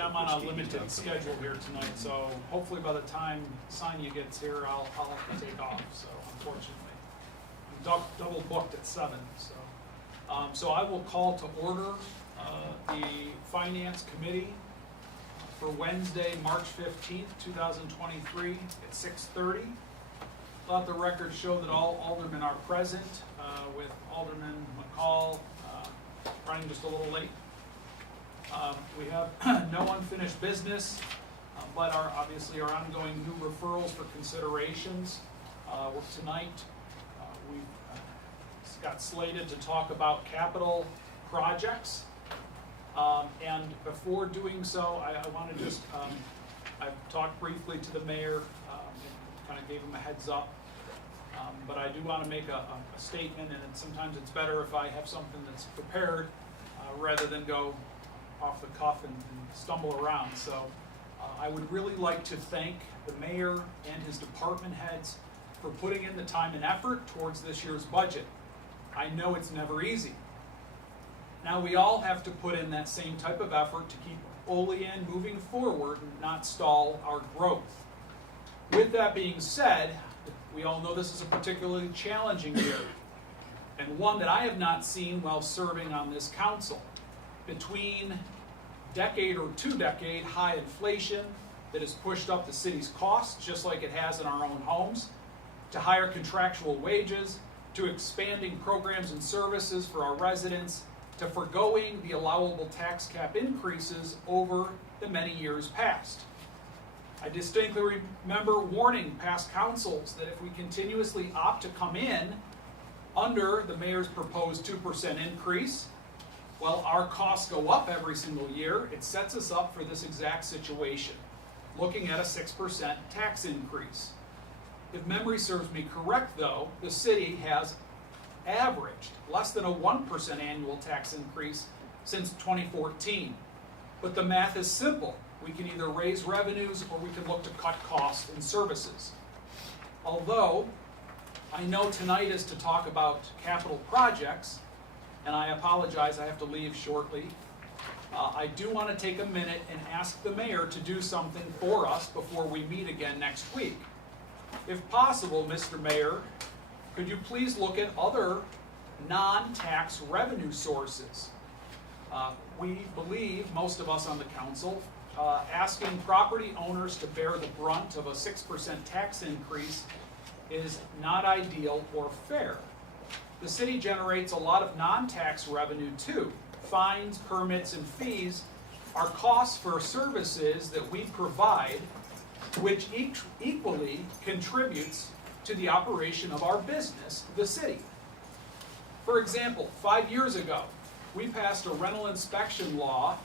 I'm on a limited schedule here tonight, so hopefully by the time Sonia gets here, I'll have to take off, so unfortunately. I'm double booked at 7, so. So I will call to order the Finance Committee for Wednesday, March 15th, 2023 at 6:30. Let the record show that all aldermen are present, with Alderman McCall running just a little late. We have no unfinished business, but obviously our ongoing new referrals for considerations. Tonight, we got slated to talk about capital projects. And before doing so, I want to just, I've talked briefly to the mayor, and kind of gave him a heads up. But I do want to make a statement, and sometimes it's better if I have something that's prepared rather than go off the cuff and stumble around. So I would really like to thank the mayor and his department heads for putting in the time and effort towards this year's budget. I know it's never easy. Now we all have to put in that same type of effort to keep Olean moving forward and not stall our growth. With that being said, we all know this is a particularly challenging year, and one that I have not seen while serving on this council. Between decade or 2-decade high inflation that has pushed up the city's costs, just like it has in our own homes, to higher contractual wages, to expanding programs and services for our residents, to forgoing the allowable tax cap increases over the many years past. I distinctly remember warning past councils that if we continuously opt to come in under the mayor's proposed 2% increase, well, our costs go up every single year. It sets us up for this exact situation, looking at a 6% tax increase. If memory serves me correct, though, the city has averaged less than a 1% annual tax increase since 2014. But the math is simple. We can either raise revenues or we can look to cut costs and services. Although, I know tonight is to talk about capital projects, and I apologize, I have to leave shortly. I do want to take a minute and ask the mayor to do something for us before we meet again next week. If possible, Mr. Mayor, could you please look at other non-tax revenue sources? We believe, most of us on the council, asking property owners to bear the brunt of a 6% tax increase is not ideal or fair. The city generates a lot of non-tax revenue too. Fines, permits, and fees are costs for services that we provide, which equally contributes to the operation of our business, the city. For example, 5 years ago, we passed a rental inspection law,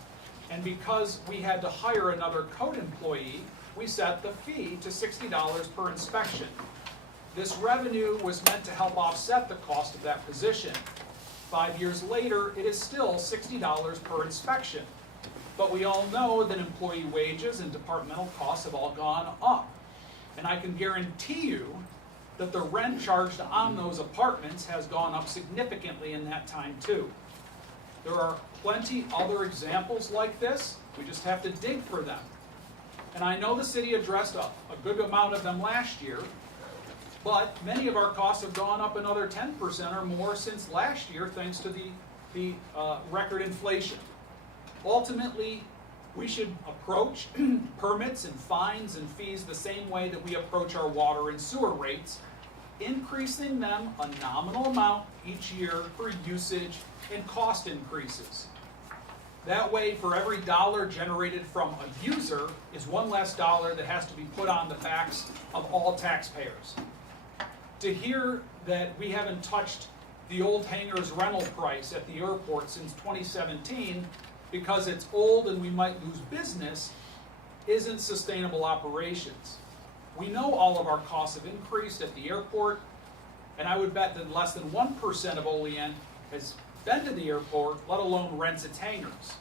and because we had to hire another code employee, we set the fee to $60 per inspection. This revenue was meant to help offset the cost of that position. 5 years later, it is still $60 per inspection. But we all know that employee wages and departmental costs have all gone up. And I can guarantee you that the rent charged on those apartments has gone up significantly in that time too. There are plenty other examples like this. We just have to dig for them. And I know the city addressed a good amount of them last year, but many of our costs have gone up another 10% or more since last year, thanks to the record inflation. Ultimately, we should approach permits and fines and fees the same way that we approach our water and sewer rates, increasing them a nominal amount each year for usage and cost increases. That way, for every dollar generated from a user is one less dollar that has to be put on the backs of all taxpayers. To hear that we haven't touched the old hangar's rental price at the airport since 2017 because it's old and we might lose business isn't sustainable operations. We know all of our costs have increased at the airport, and I would bet that less than 1% of Olean has been to the airport, let alone rents its hangars.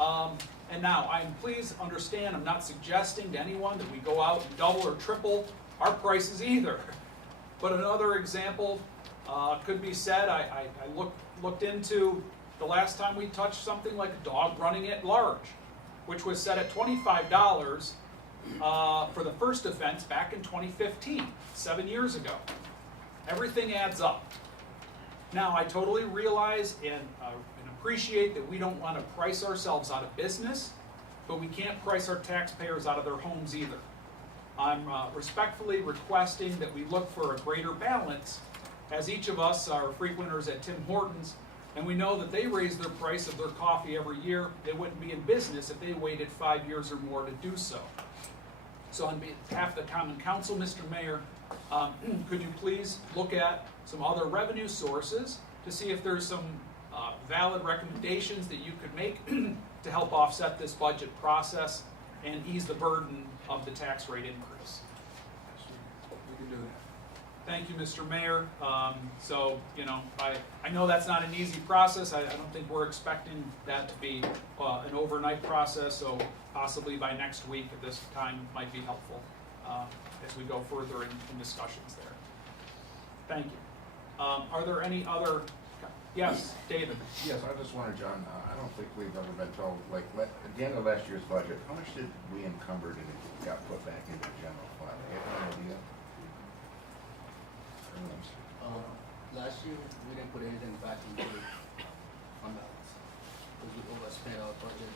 And now, please understand, I'm not suggesting to anyone that we go out and double or triple our prices either. But another example could be said, I looked into the last time we touched something like a dog running at large. which was set at $25 for the first offense back in 2015, 7 years ago. Everything adds up. Now, I totally realize and appreciate that we don't want to price ourselves out of business, but we can't price our taxpayers out of their homes either. I'm respectfully requesting that we look for a greater balance, as each of us are frequenters at Tim Hortons, and we know that they raise their price of their coffee every year. They wouldn't be in business if they waited 5 years or more to do so. So on behalf of the Common Council, Mr. Mayor, could you please look at some other revenue sources to see if there's some valid recommendations that you could make to help offset this budget process and ease the burden of the tax rate increase? We can do that. Thank you, Mr. Mayor. So, you know, I know that's not an easy process. I don't think we're expecting that to be an overnight process, so possibly by next week at this time might be helpful as we go further in discussions there. Thank you. Are there any other? Yes, David. Yes, I just wondered, John, I don't think we've ever been told, like, at the end of last year's budget, how much did we encumbered and it got put back into the general fund? Do you have any idea? Last year, we didn't put anything back into the fund balance, because we overspent our budget.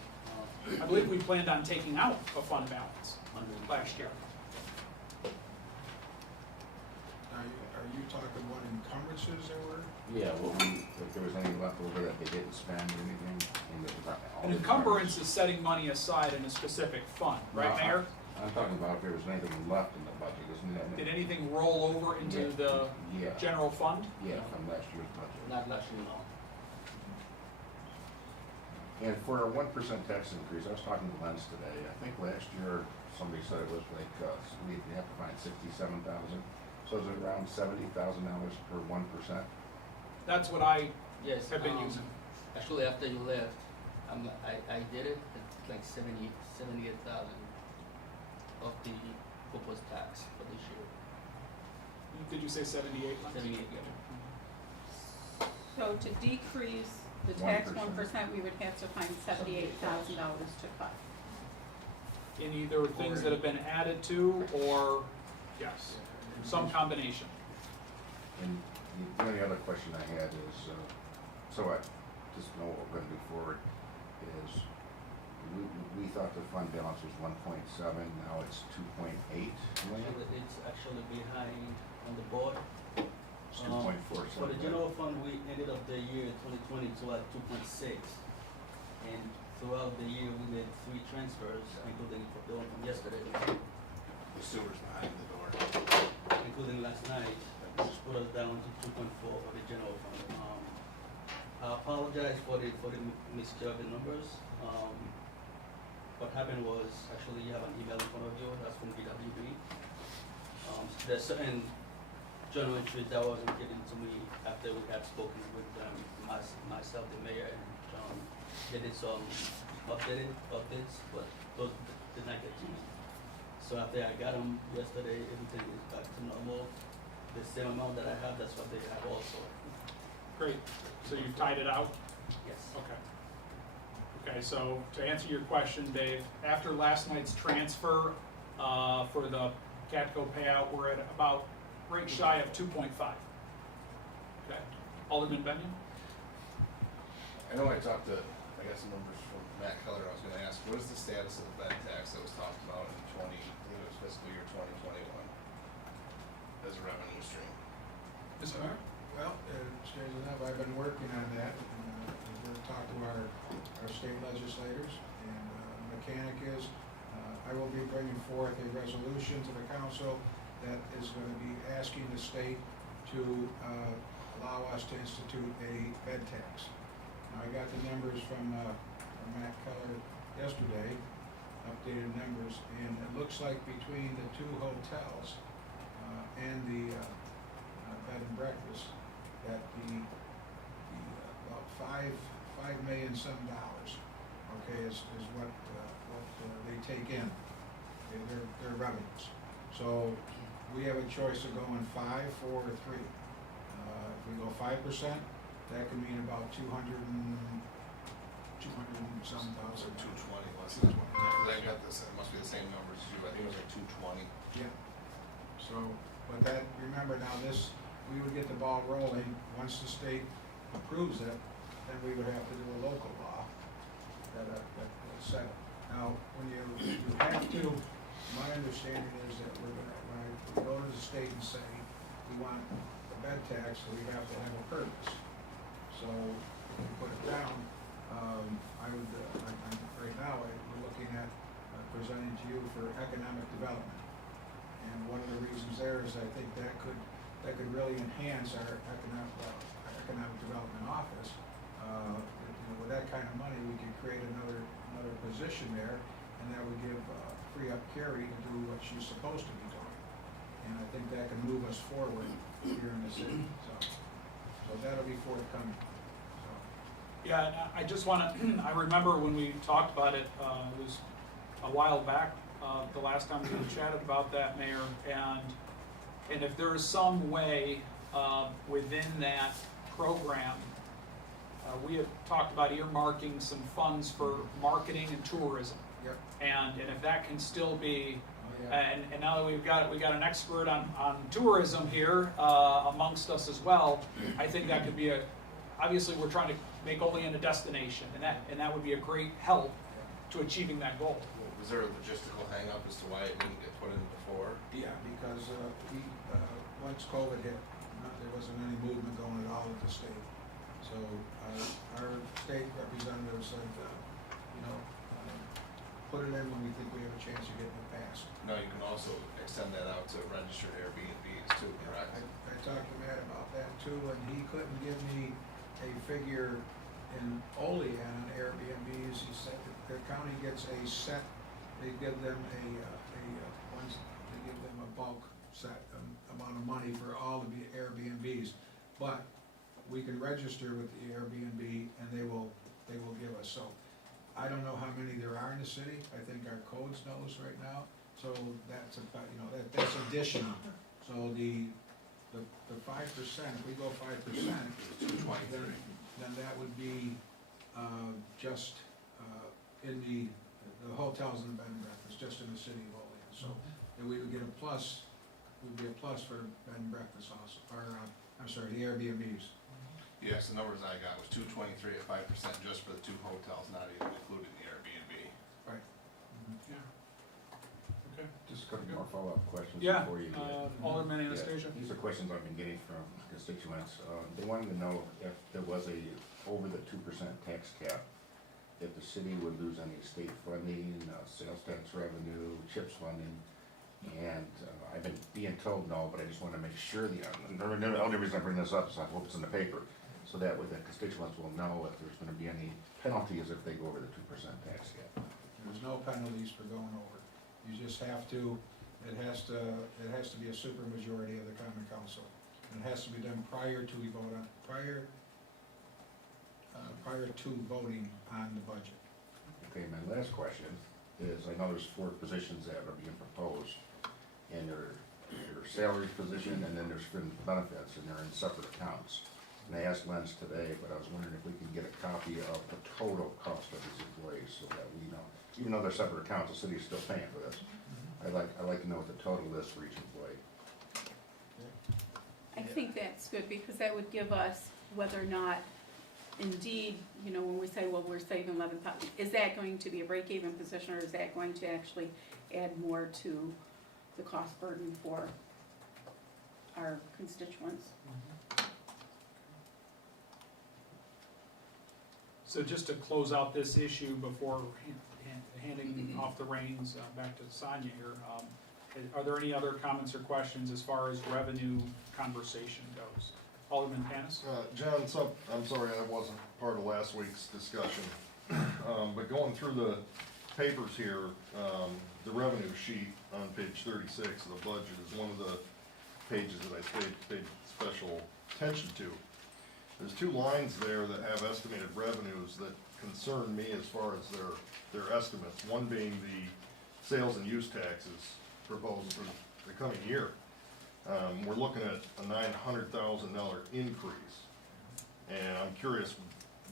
I believe we planned on taking out a fund balance last year. Are you talking what encumbrances there were? Yeah, well, if there was any left over that they didn't spend or anything in the department. An encumbrance is setting money aside in a specific fund, right, No, Mayor? I'm talking about if there was anything left in the budget, isn't that? Did anything roll over into the Yeah. general fund? Yeah, from last year's budget. Not last year, no. And for a 1% tax increase, I was talking to Lens today, I think last year, somebody said it was like, we have to find 67,000. So is it around $70,000 per 1%? That's what I Yes. have been using. Actually, after you left, I did it at like 78,000 of the proposed tax for this year. Did you say 78? Lance? 78, yeah. So to decrease the tax 1%. 1%, we would have to find $78,000 to cut. In either things that have been added to or, yes, some combination. And the only other question I had is, so I just know what we're gonna do forward, is we thought the fund balance was 1.7, now it's 2.8 million? It's actually behind on the board. It's 2.4. For the general fund, we ended up the year 2022 at 2.6. And throughout the year, we made 3 transfers, including the one from yesterday, The sewer's behind the door. including last night, which put us down to 2.4 for the general fund. I apologize for the mixture of the numbers. What happened was, actually, you have an email in front of you, that's from BWB. There's certain journal entries that wasn't given to me after we had spoken with myself, the mayor, and John. They did some updates, but those did not get to me. So after I got them yesterday, everything is back to normal. The same amount that I have, that's what they have also. Great. So you've tied it out? Yes. Okay. Okay, so to answer your question, Dave, after last night's transfer for the Catco payout, we're at about right shy of 2.5. Okay. Alderman Benyon? I know I got some numbers from Matt Keller. I was gonna ask, what is the status of the bed tax that was talked about in I think it was fiscal year 2021 as a revenue stream? Mr. Mayor? Well, strange enough, I've been working on that, and we're talking to our state legislators, and the mechanic is, I will be bringing forth a resolution to the council that is going to be asking the state to allow us to institute a bed tax. Now, I got the numbers from Matt Keller yesterday, updated numbers, and it looks like between the 2 hotels and the bed and breakfast, that the about $5 million some dollars, okay, is what they take in, okay, their revenues. So we have a choice of going 5, 4, or 3. If we go 5%, that could mean about 200 and some It was thousand. like 220, less than 20, cause I got this, it must be the same numbers as you, I think it was like 220. Yeah. So, but that, remember now this, we would get the ball rolling, once the state approves it, then we would have to do a local law that set it. Now, when you have to, my understanding is that we're gonna, when I go to the state and say, we want the bed tax, so we have to have a purpose. So, if we put it down, I would, right now, we're looking at presenting to you for economic development. And one of the reasons there is I think that could really enhance our economic development office. With that kind of money, we could create another position there, and that would give, free up Carrie to do what she's supposed to be doing. And I think that can move us forward here in the city, so that'll be forthcoming, so. Yeah, and I just wanna, I remember when we talked about it, it was a while back, the last time we chatted about that, Mayor, and if there is some way, within that program, we had talked about earmarking some funds for marketing and tourism. Yep. And if that can still be, Oh, yeah. and now that we got an expert on tourism here, amongst us as well, I think that could be obviously we're trying to make Olean a destination, and that would be a great help to achieving that goal. Was there a logistical hang-up as to why it didn't get put in before? Yeah, because once COVID hit, there wasn't any movement going at all at the state. So our state representative said, put it in when we think we have a chance of getting it passed. Now, you can also extend that out to registered Airbnbs too, correct? I talked to Matt about that too, and he couldn't give me a figure in Olean on Airbnbs. He said that the county gets a set, they give them they give them a bulk set amount of money for all the Airbnbs. But we can register with the Airbnb and they will give us, so I don't know how many there are in the city. I think our codes knows right now, so that's about, that's additional. So the 5%, if we go 5%, then that would be, just, in the hotels and the bed and breakfast, just in the city of Olean. So, then we would get a plus, would be a plus for bed and breakfast also, or, I'm sorry, the Airbnbs. Yes, the numbers I got was 223 at 5% just for the two hotels, not even including the Airbnb. Right. Yeah. Okay. Just a couple more follow-up questions Yeah, before you get. Alderman Yeah, Anastasia? these are questions I've been getting from constituents. They wanted to know if there was over the 2% tax cap, if the city would lose any state funding, sales tax revenue, CHIPS funding. And I've been being told no, but I just want to make sure the only reason I bring this up is I hope it's in the paper, so that way the constituents will know if there's going to be any penalties if they go over the 2% tax cap. There's no penalties for going over. You just have to, it has to be a supermajority of the common council. And it has to be done prior to prior to voting on the budget. Okay, my last question is, I know there's 4 positions that are being proposed, and there's salary position, and then there's benefits, and they're in separate accounts. And I asked Lenz today, but I was wondering if we can get a copy of the total cost of these employees, so that we know, even though they're separate accounts, the city's still paying for this. I'd like to know what the total is for each employee. I think that's good, because that would give us whether or not, indeed, when we say, well, we're saving 11,000, is that going to be a break-even position, or is that going to actually add more to the cost burden for our constituents? So just to close out this issue before handing off the reins back to Sonia here, are there any other comments or questions as far as revenue conversation goes? Alderman Panis? John, I'm sorry I wasn't part of last week's discussion, but going through the papers here, the revenue sheet on page 36 of the budget is one of the pages that I paid special attention to. There's 2 lines there that have estimated revenues that concern me as far as their estimates, one being the sales and use taxes proposed for the coming year. We're looking at a $900,000 increase, and I'm curious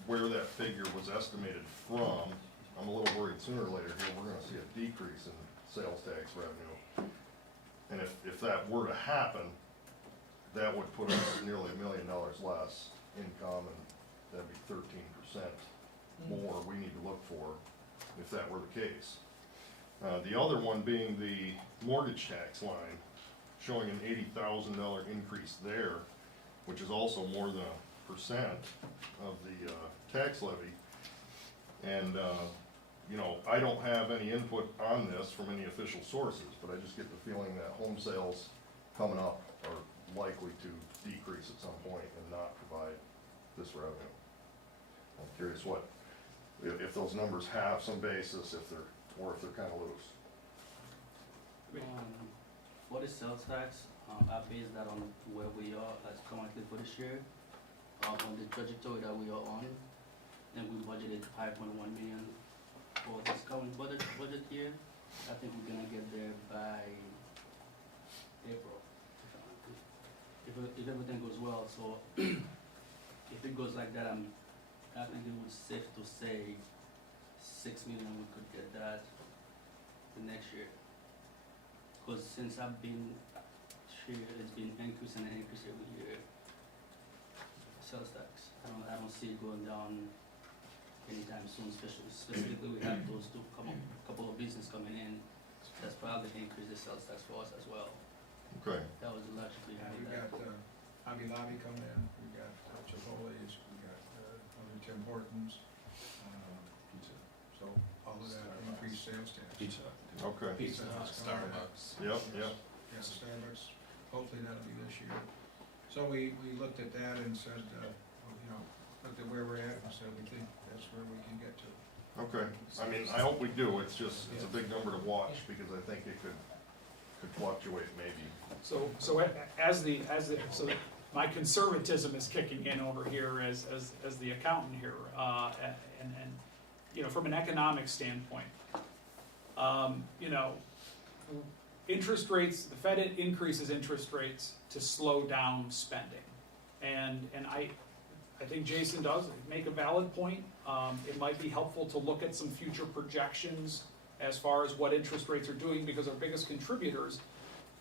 where that figure was estimated from, I'm a little worried sooner or later here, we're gonna see a decrease in sales tax revenue. And if that were to happen, that would put us nearly $1 million less income, and that'd be 13% more we need to look for if that were the case. The other one being the mortgage tax line, showing an $80,000 increase there, which is also more than 1% of the tax levy. And, you know, I don't have any input on this from any official sources, but I just get the feeling that home sales coming up are likely to decrease at some point and not provide this revenue. I'm curious if those numbers have some basis, if they're kind of loose. For the sales tax, I base that on where we are as currently for this year, on the trajectory that we are on, and we budgeted 5.1 million for this current budget year. I think we're gonna get there by April, if everything goes well. So if it goes like that, I think it was safe to say 6 million we could get that the next year. Because since I've been here, it's been increasing and increasing every year. Sales tax, I don't see it going down anytime soon. Specifically, we have those couple of business coming in. That's probably increase the sales tax for us as well. Okay. That was the logic Yeah, behind we that. got Hobby Lobby coming in, we got Chipotle's, we got other Tim Hortons. So all of that increased sales tax. Pizza. Okay. Pizza Hut's coming in. Starbucks. Yep, yep. Yeah, Starbucks, hopefully that'll be this year. So we looked at that and said, well, you know, looked at where we're at and said, we think that's where we can get to. Okay, I mean, I hope we do, it's a big number to watch, because I think it could fluctuate maybe. So my conservatism is kicking in over here as the accountant here, and, you know, from an economic standpoint. You know, interest rates, the Fed increases interest rates to slow down spending. And I think Jason does make a valid point. It might be helpful to look at some future projections as far as what interest rates are doing, because our biggest contributors,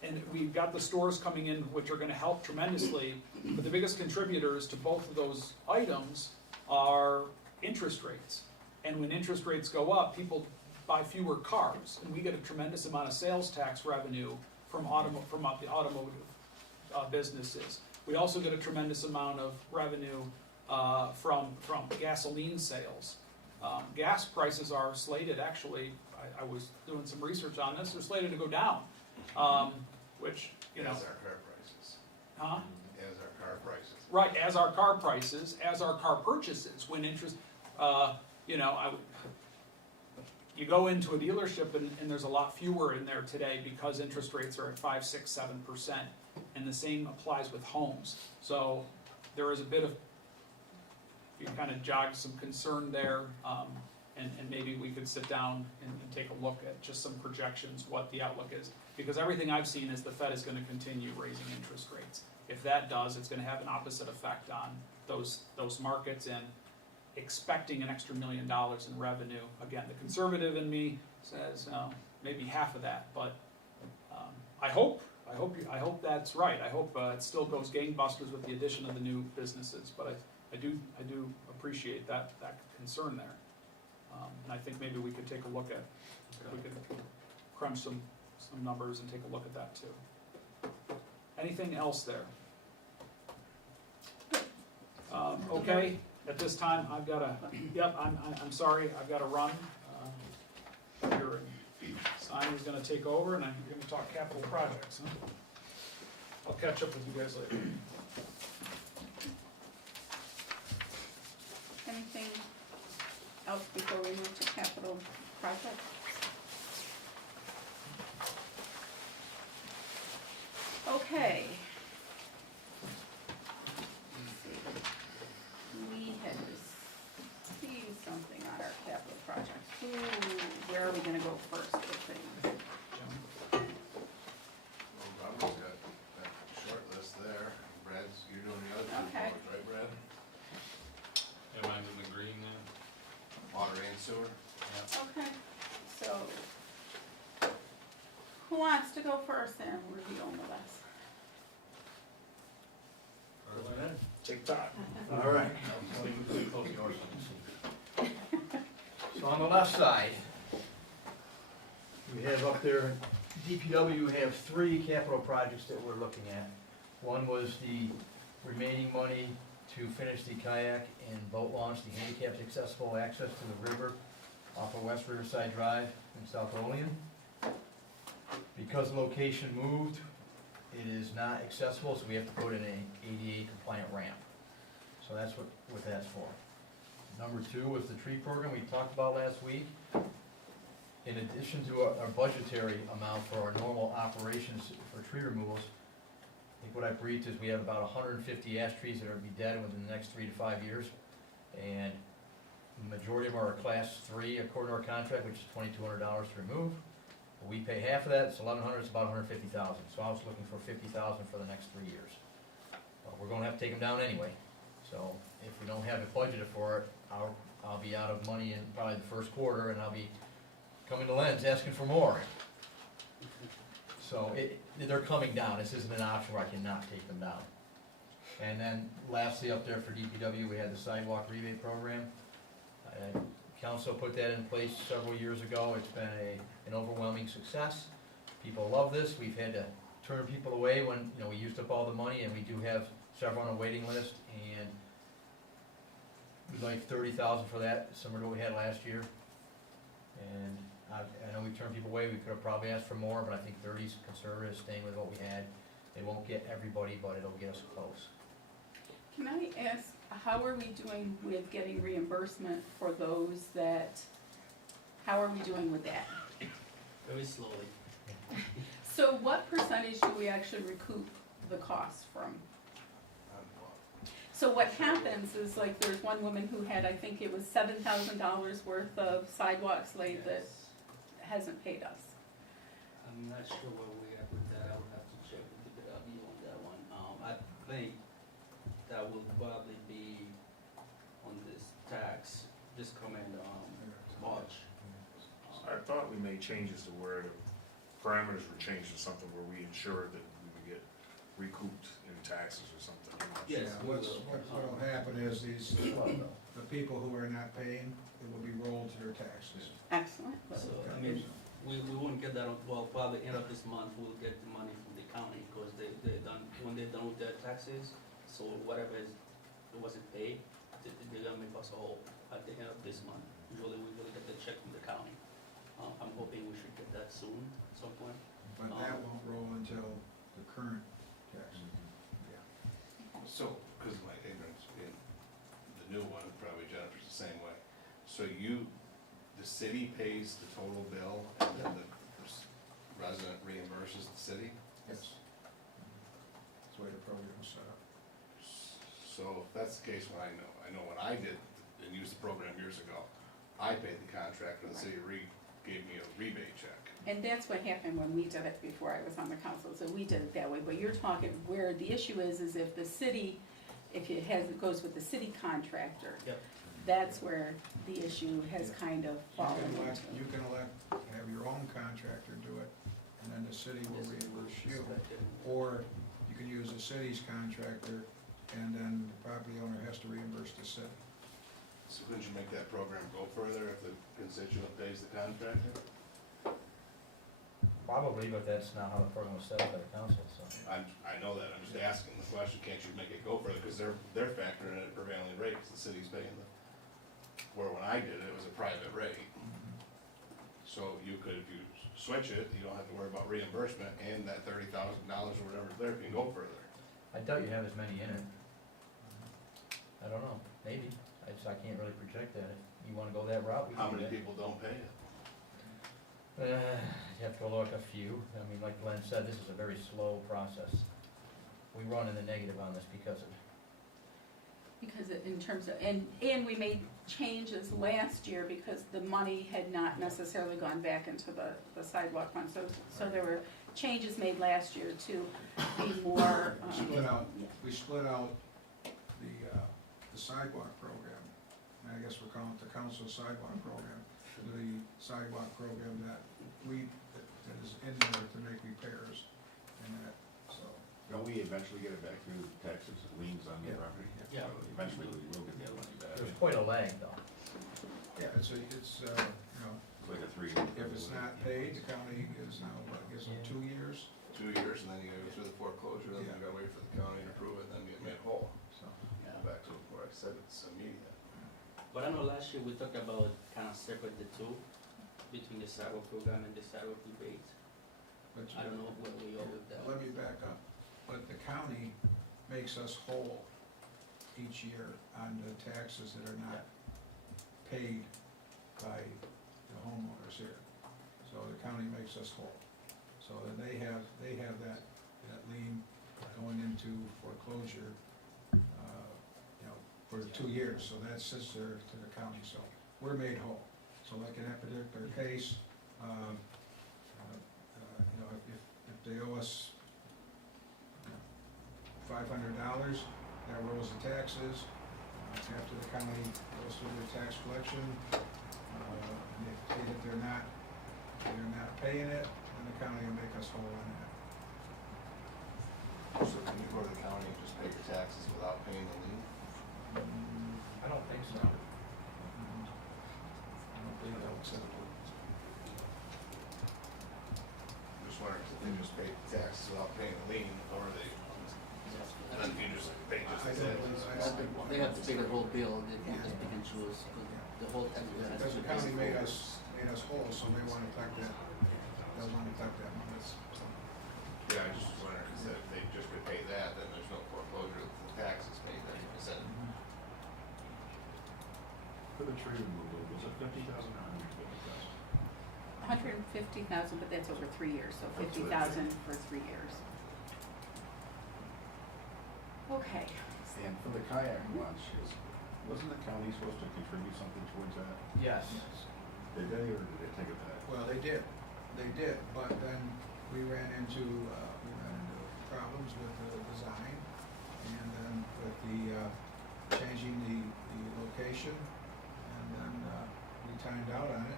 and we've got the stores coming in which are gonna help tremendously, but the biggest contributors to both of those items are interest rates. And when interest rates go up, people buy fewer cars, and we get a tremendous amount of sales tax revenue from the automotive businesses. We also get a tremendous amount of revenue from gasoline sales. Gas prices are slated, actually, I was doing some research on this, they're slated to go down, which, you know. As our car prices. Huh? As our car prices. Right, as our car prices, as our car purchases, when interest, you know, you go into a dealership and there's a lot fewer in there today because interest rates are at 5, 6, 7%, and the same applies with homes. So there is a bit of, you kind of jog some concern there, and maybe we could sit down and take a look at just some projections, what the outlook is. Because everything I've seen is the Fed is gonna continue raising interest rates. If that does, it's gonna have an opposite effect on those markets, and expecting an extra $1 million in revenue. Again, the conservative in me says maybe half of that, but I hope that's right. I hope it still goes gangbusters with the addition of the new businesses. But I do appreciate that concern there, and I think maybe we could take a look at, we could crunch some numbers and take a look at that too. Anything else there? Okay. At this time, I've got to, I'm sorry, I've got to run. Here, Simon's going to take over, and I'm going to talk capital projects. Huh? I'll catch up with you guys later. Anything else before we move to capital projects? Okay. Let's see. We had received something on our capital projects. Where are we gonna go first with things? Jim? Well, Robert's got that short list there. Brad's, you're doing the other two Okay. boards, right, Brad? Yeah, mine's in the water and sewer. Okay, so, who wants to go first and review them with us? Take time. All right. So on the left side, we have up there, DPW, we have 3 capital projects that we're looking at. One was the remaining money to finish the kayak and boat launch, the handicapped accessible access to the river off of West Riverside Drive in South Olean. Because the location moved, it is not accessible, so we have to put in a ADA compliant ramp. So that's what that's for. Number 2 was the tree program we talked about last week. In addition to our budgetary amount for our normal operations for tree removals, I think what I briefed is we have about 150 ash trees that are to be dead within the next 3 to 5 years. And the majority of them are class 3 according to our contract, which is $2,200 to remove. We pay half of that, it's $1,100, it's about $150,000. So I was looking for $50,000 for the next 3 years. We're gonna have to take them down anyway. So if we don't have it budgeted for it, I'll be out of money in probably the first quarter, and I'll be coming to Len's asking for more. So they're coming down, this isn't an option where I cannot take them down. And then lastly, up there for DPW, we had the sidewalk rebate program. Council put that in place several years ago, it's been an overwhelming success. People love this, we've had to turn people away when, we used up all the money, and we do have several on a waiting list, and we'd like $30,000 for that, similar to what we had last year. And I know we turned people away, we could have probably asked for more, but I think 30's conservative, staying with what we had. It won't get everybody, but it'll get us close. Can I ask, how are we doing with getting reimbursement for those that, how are we doing with that? Very slowly. So what percentage do we actually recoup the cost from? So what happens is, like, there's one woman who had, I think it was $7,000 worth of sidewalks laid that hasn't paid us. I'm not sure where we are with that, I would have to check with the DPW on that one. I think that will probably be on this tax, this coming, March. I thought we made changes to where the parameters were changed to something where we ensured that we would get recouped in taxes or something. I'm not sure. Yes. Yeah, what'll happen is the people who are not paying, it will be rolled to their taxes. Excellent. So, I mean, we won't get that, probably end of this month, we'll get the money from the county, because they're done, when they're done with their taxes, so whatever it wasn't paid, they're gonna make us whole at the end of this month. Usually we will get the check from the county. I'm hoping we should get that soon, at some point. But that won't roll until the current tax. So, because of my ignorance, being the new one, probably Jennifer's the same way. So the city pays the total bill, and then the resident reimburses the city? Yes. That's the way the program's set up. So if that's the case, I know when I did and used the program years ago, I paid the contractor, and the city gave me a rebate check. And that's what happened when we did it before I was on the council, so we did it that way, but you're talking, where the issue is if the city, if it goes with the city contractor. Yep. That's where the issue has kind of fallen into. You can elect, have your own contractor do it, and then the city will reimburse you. Or you can use the city's contractor, and then the property owner has to reimburse the city. So couldn't you make that program go further if the constituent pays the contractor? Probably, but that's not how the program was set up by the council, so. I know that, I'm just asking the question, can't you make it go further, because they're factoring in at prevailing rate, because the city's paying where when I did it, it was a private rate. So you could, if you switch it, you don't have to worry about reimbursement, and that $30,000 or whatever's there can go further. I doubt you have as many in it. I don't know, maybe, I can't really project that. If you wanna go that route, we can How do many that. people don't pay it? You have to go look a few. I mean, like Glenn said, this is a very slow process. We run in the negative on this because of, Because in terms of, and we made changes last year because the money had not necessarily gone back into the sidewalk fund. So there were changes made last year to be more. We split out, yeah. we split out the sidewalk program and I guess we're calling it the council sidewalk program, the sidewalk program that is in there to make repairs and that, so. Don't we eventually get it back through taxes and liens on the Yeah. property? Yeah. So eventually we will get that money back. There's quite a lag though. Yeah, it's, you know, It's like a 3 if it's not paid, the county is now, what, gives them 2 years, 2 years, and then you gotta go through the foreclosure, then you Yeah. gotta wait for the county to approve it, and then get made whole. so. Yeah. Back to what I said, it's immediate. But I know last year we talked about kind of separate the two, between the sidewalk program and the sidewalk rebate. But I don't know where we are with that. let me back up, but the county makes us whole each year on the taxes that are not paid by the homeowners here. So the county makes us whole. So then they have that lien going into foreclosure, you know, for 2 years, so that sits there to the county, so we're made whole. So like in that particular case, you know, if they owe us $500, that rolls the taxes. After the county goes through their tax collection, and if they, that they're not paying it, then the county will make us whole on that. So can you go to the county and just pay your taxes without paying the lien? I don't think so. I don't believe that was acceptable. I'm just wondering if they just pay the taxes without paying the lien, or they, and then you just pay just I the don't taxes. believe- They have to pay the whole bill, they can't just pick and choose, 'cause the whole tax bill has Because to the be county paid. made us whole, so they want to collect that, they'll want to collect that money, so. Yeah, I just was wondering, because if they just could pay that, then there's no foreclosure, if the taxes paid, then you said, For the tree removal, was it 50,000 or 150,000? 150,000, but that's over 3 years, so For 50,000 for 3 years. Okay, And for the kayak launch, wasn't the county supposed to contribute something towards that? Yes. Did they, or did they take it back? Well, they did, but then we ran into problems with the design, and then with the, changing the location, and then, we timed out on it.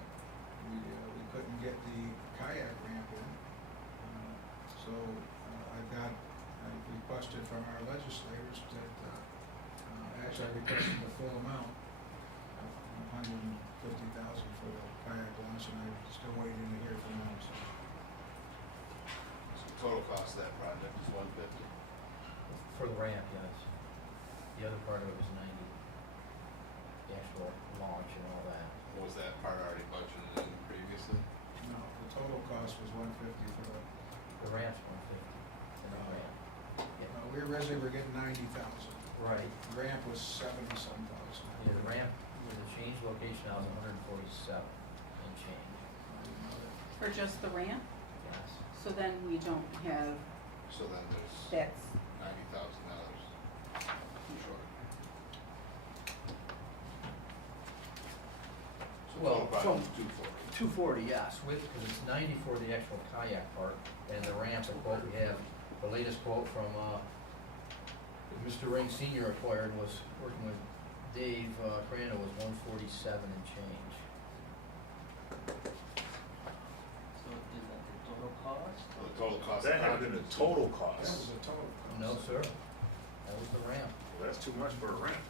We couldn't get the kayak ramp in, so, I requested from our legislators that, actually I requested the full amount, $150,000 for the kayak launch, and I'm still waiting to hear from them, so. so the total cost of that project is $150. For the ramp, yes. The other part of it was 90. The actual launch and all that. Was that part already budgeted in previously? No, the total cost was $150 for the, The ramp's 150. And the ramp. we originally were getting $90,000. Right. The ramp was 70-some thousand. Yeah, the ramp, with the change location now is 147 and change. for just the ramp, Yes. so then we don't have, So then there's that's, $90,000 short. So Well, total project so- is 240, $240. yes, because it's 90 for the actual kayak part, and the ramp, the quote we have, the latest quote from, Mr. Ring Senior acquired was, working with Dave Crandall, was 147 and change. So is that the total cost? So the total cost. That of had been the project is total That cost. was a total cost. No, sir, that was the ramp. Well, that's too much for a ramp.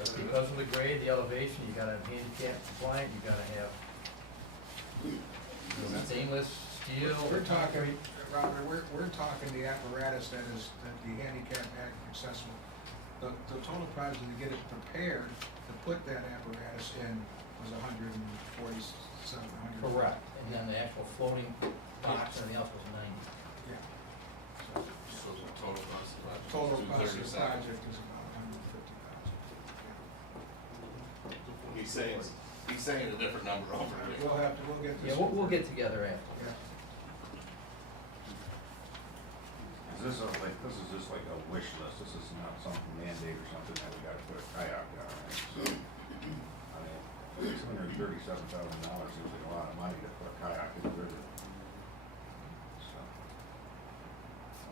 But because of the grade, the elevation, you gotta have handicap compliant, you gotta have stainless steel. We're talking, Robert, we're talking the apparatus that the handicap accessible. The total project to get it prepared, to put that apparatus in was 147, 100. Correct, and then the actual floating box and everything else was 90. Yeah. So the total cost of the project is Total cost of the 237. project is about 150,000. He's saying a different number over there. We'll get this. Yeah, we'll get together after. Yeah. Is this is just like a wish list, this is not some mandate or something that we gotta put a kayak down, right? So, I mean, $237,000 seems like a lot of money to put a kayak in the river. So,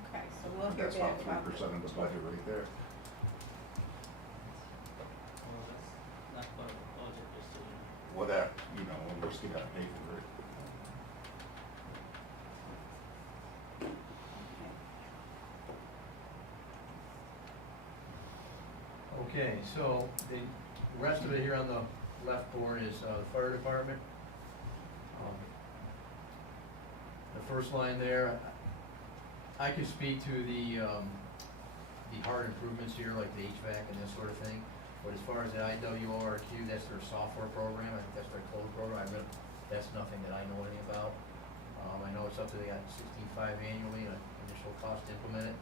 okay, so we'll hear that's back about about. 3% of the budget right there. still gotta pay for it. Okay, so the rest of it here on the left board is the fire department. The first line there, I could speak to the hard improvements here, like the HVAC and this sort of thing. But as far as the IWRQ, that's their software program, I think that's their code program, that's nothing that I know anything about. I know it's up to, they got 16.5 annually, initial cost to implement it.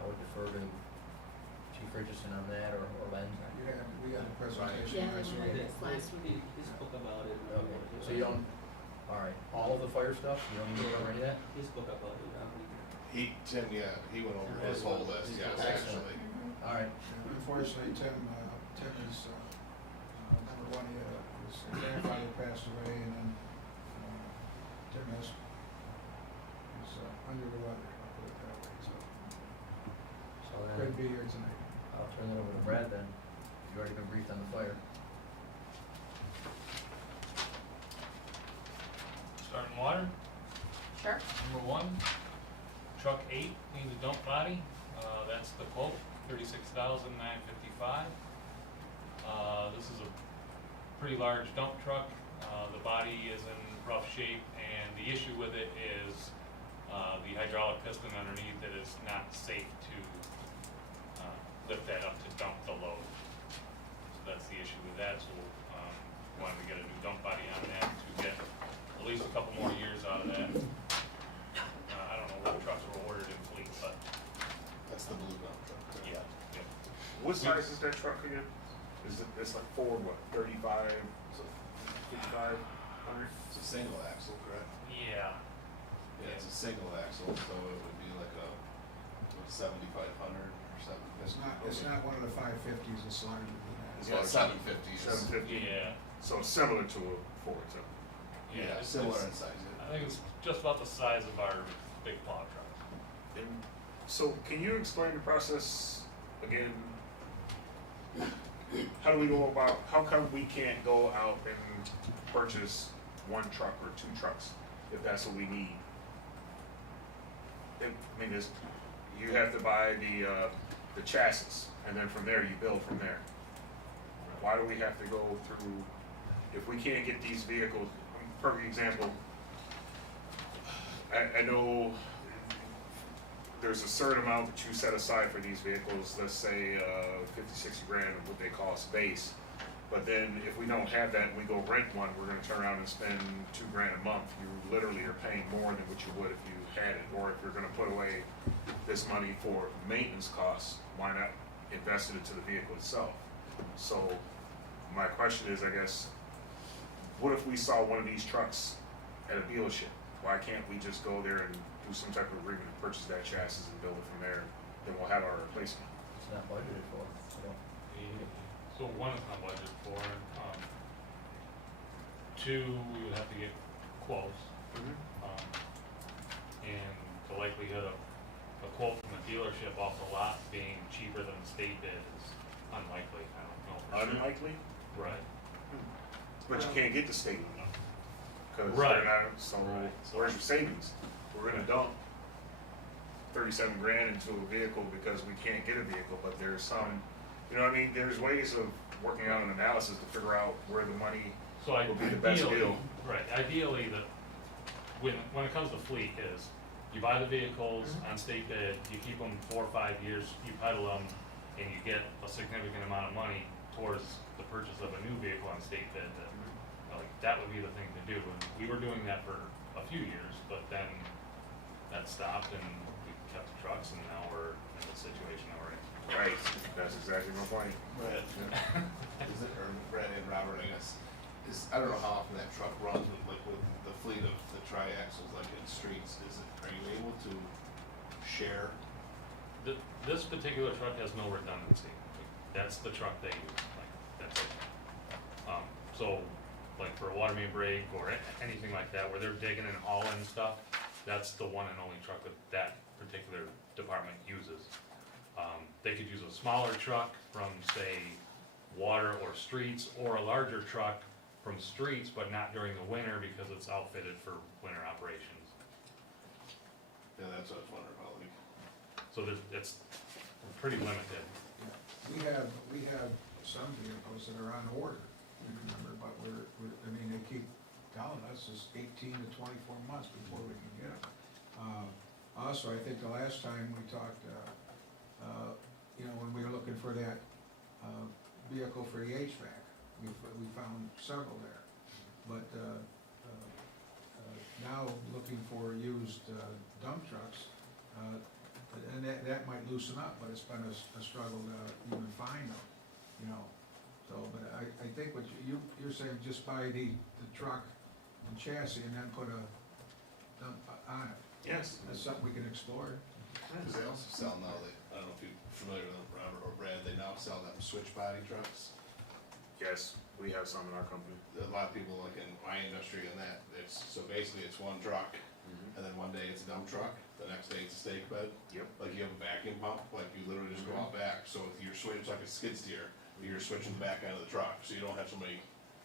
I would defer to Chief Richardson on that, or Len. We had a presentation Yeah, last they week. wanted it last week. He spoke about it. Okay, so you don't, all right, all of the fire stuff, you don't need to cover any of that? He spoke about it. Tim, he went over his whole list, yes, Excellent. actually. All right, Unfortunately, Tim is, number one, his grandfather passed away, and then Tim is under the weather, I'll put it that way, so so couldn't then be here tonight. I'll turn it over to Brad then. You've already been briefed on the fire. Starting water, Sure. number one, truck 8 needs a dump body, that's the quote, $36,955. This is a pretty large dump truck, the body is in rough shape, and the issue with it is, the hydraulic piston underneath it is not safe to, lift that up to dump the load. So that's the issue with that, so, wanted to get a new dump body on that to get at least a couple more years out of that. I don't know what trucks were ordered in fleet, but That's the blue dump truck. correct? yeah. What size is that truck again? It's like Ford, what, 35, so 55, 100? It's a single axle, correct? Yeah. Yeah, it's a single axle, so it would be like a 7,500 or something. It's not one of the 550s, it's larger than that. It's Yeah, larger. 750. 750? Yeah. So it's similar to a Ford, so. Yeah, it's- similar it's- in size. I think it's just about the size of our big plow truck. And so can you explain the process again? How do we go about, how come we can't go out and purchase one truck or two trucks if that's what we need? I mean, you have to buy the chassis, and then from there you build from there. Why do we have to go through, if we can't get these vehicles, perfect example, I know there's a certain amount that you set aside for these vehicles, let's say 50, 60 grand of what they cost base. But then if we don't have that and we go rent one, we're gonna turn around and spend $2 grand a month. You literally are paying more than what you would if you had it. Or if you're gonna put away this money for maintenance costs, why not invest it into the vehicle itself? So my question is, I guess, what if we saw one of these trucks at a dealership? Why can't we just go there and do some type of agreement to purchase that chassis and build it from there? Then we'll have our replacement. It's not budgeted for, so. So one, it's not budgeted for, two, we would have to get quotes. And the likelihood of a quote from a dealership off the lot being cheaper than the state bid is unlikely, I don't know for sure. Unlikely, Right. but you can't get the state one. Cause Right. they're not, so Right. where's your savings? We're gonna dump 37 grand into a vehicle because we can't get a vehicle, but there's some, you know what I mean? There's ways of working out an analysis to figure out where the money So will be the best ideally, deal. right, ideally, when it comes to fleet is, you buy the vehicles on state bid, you keep them 4 or 5 years, you pedal them, and you get a significant amount of money towards the purchase of a new vehicle on state bid, that would be the thing to do. And we were doing that for a few years, but then that stopped and we kept the trucks, and now we're in the situation that we're in. Right, that's exactly my point. Brad, is it, or Brad and Robert, I guess, I don't know how often that truck runs with the fleet of the tri-axles, like in streets, are you able to share? This particular truck has no redundancy. That's the truck they use, that's it. So, like for a water main break or anything like that, where they're digging and hauling stuff, that's the one and only truck that particular department uses. They could use a smaller truck from, say, water or streets, or a larger truck from streets, but not during the winter because it's outfitted for winter operations. Yeah, that's what I was wondering about, like, So it's pretty limited. We have some vehicles that are on order, you remember, but I mean, they keep telling us it's 18 to 24 months before we can get them. Also, I think the last time we talked, you know, when we were looking for that, vehicle for the HVAC, we found several there. But, now looking for used, dump trucks, and that might loosen up, but it's been a struggle to even find them, you know. So, but I think what you're saying, just buy the truck and chassis and then put a dump on it. yes, That's something we can explore. because they also sell now, I don't know if you're familiar with them, Robert or Brad, they now sell them switch body trucks. Yes, we have some in our company. A lot of people, like in my industry and that, so basically it's one truck, and then one day it's a dump truck, the next day it's a stake bed. Yep. Like you have a vacuum pump, like you literally just go out back, so if you're switching, it's like a skid steer, you're switching the back end of the truck, so you don't have so many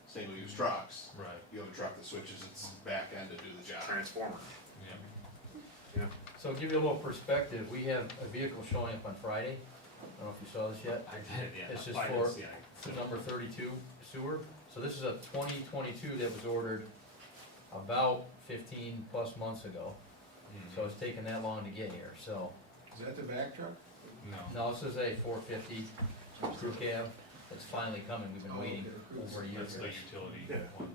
single-use trucks. Right. You have a truck that switches its back end to do the job. Transformer. Yeah. Yeah. So to give you a little perspective, we have a vehicle showing up on Friday. I don't know if you saw this yet. I did, yeah. It's just I for didn't see any. the number 32 sewer. So this is a 2022 that was ordered about 15 plus months ago. Mhm. So it's taken that long to get here, so. Is that the back truck? No. No, this is a 450 crew cab. It's finally coming. We've been Oh, waiting okay. over a year. That's the utility Yeah. one.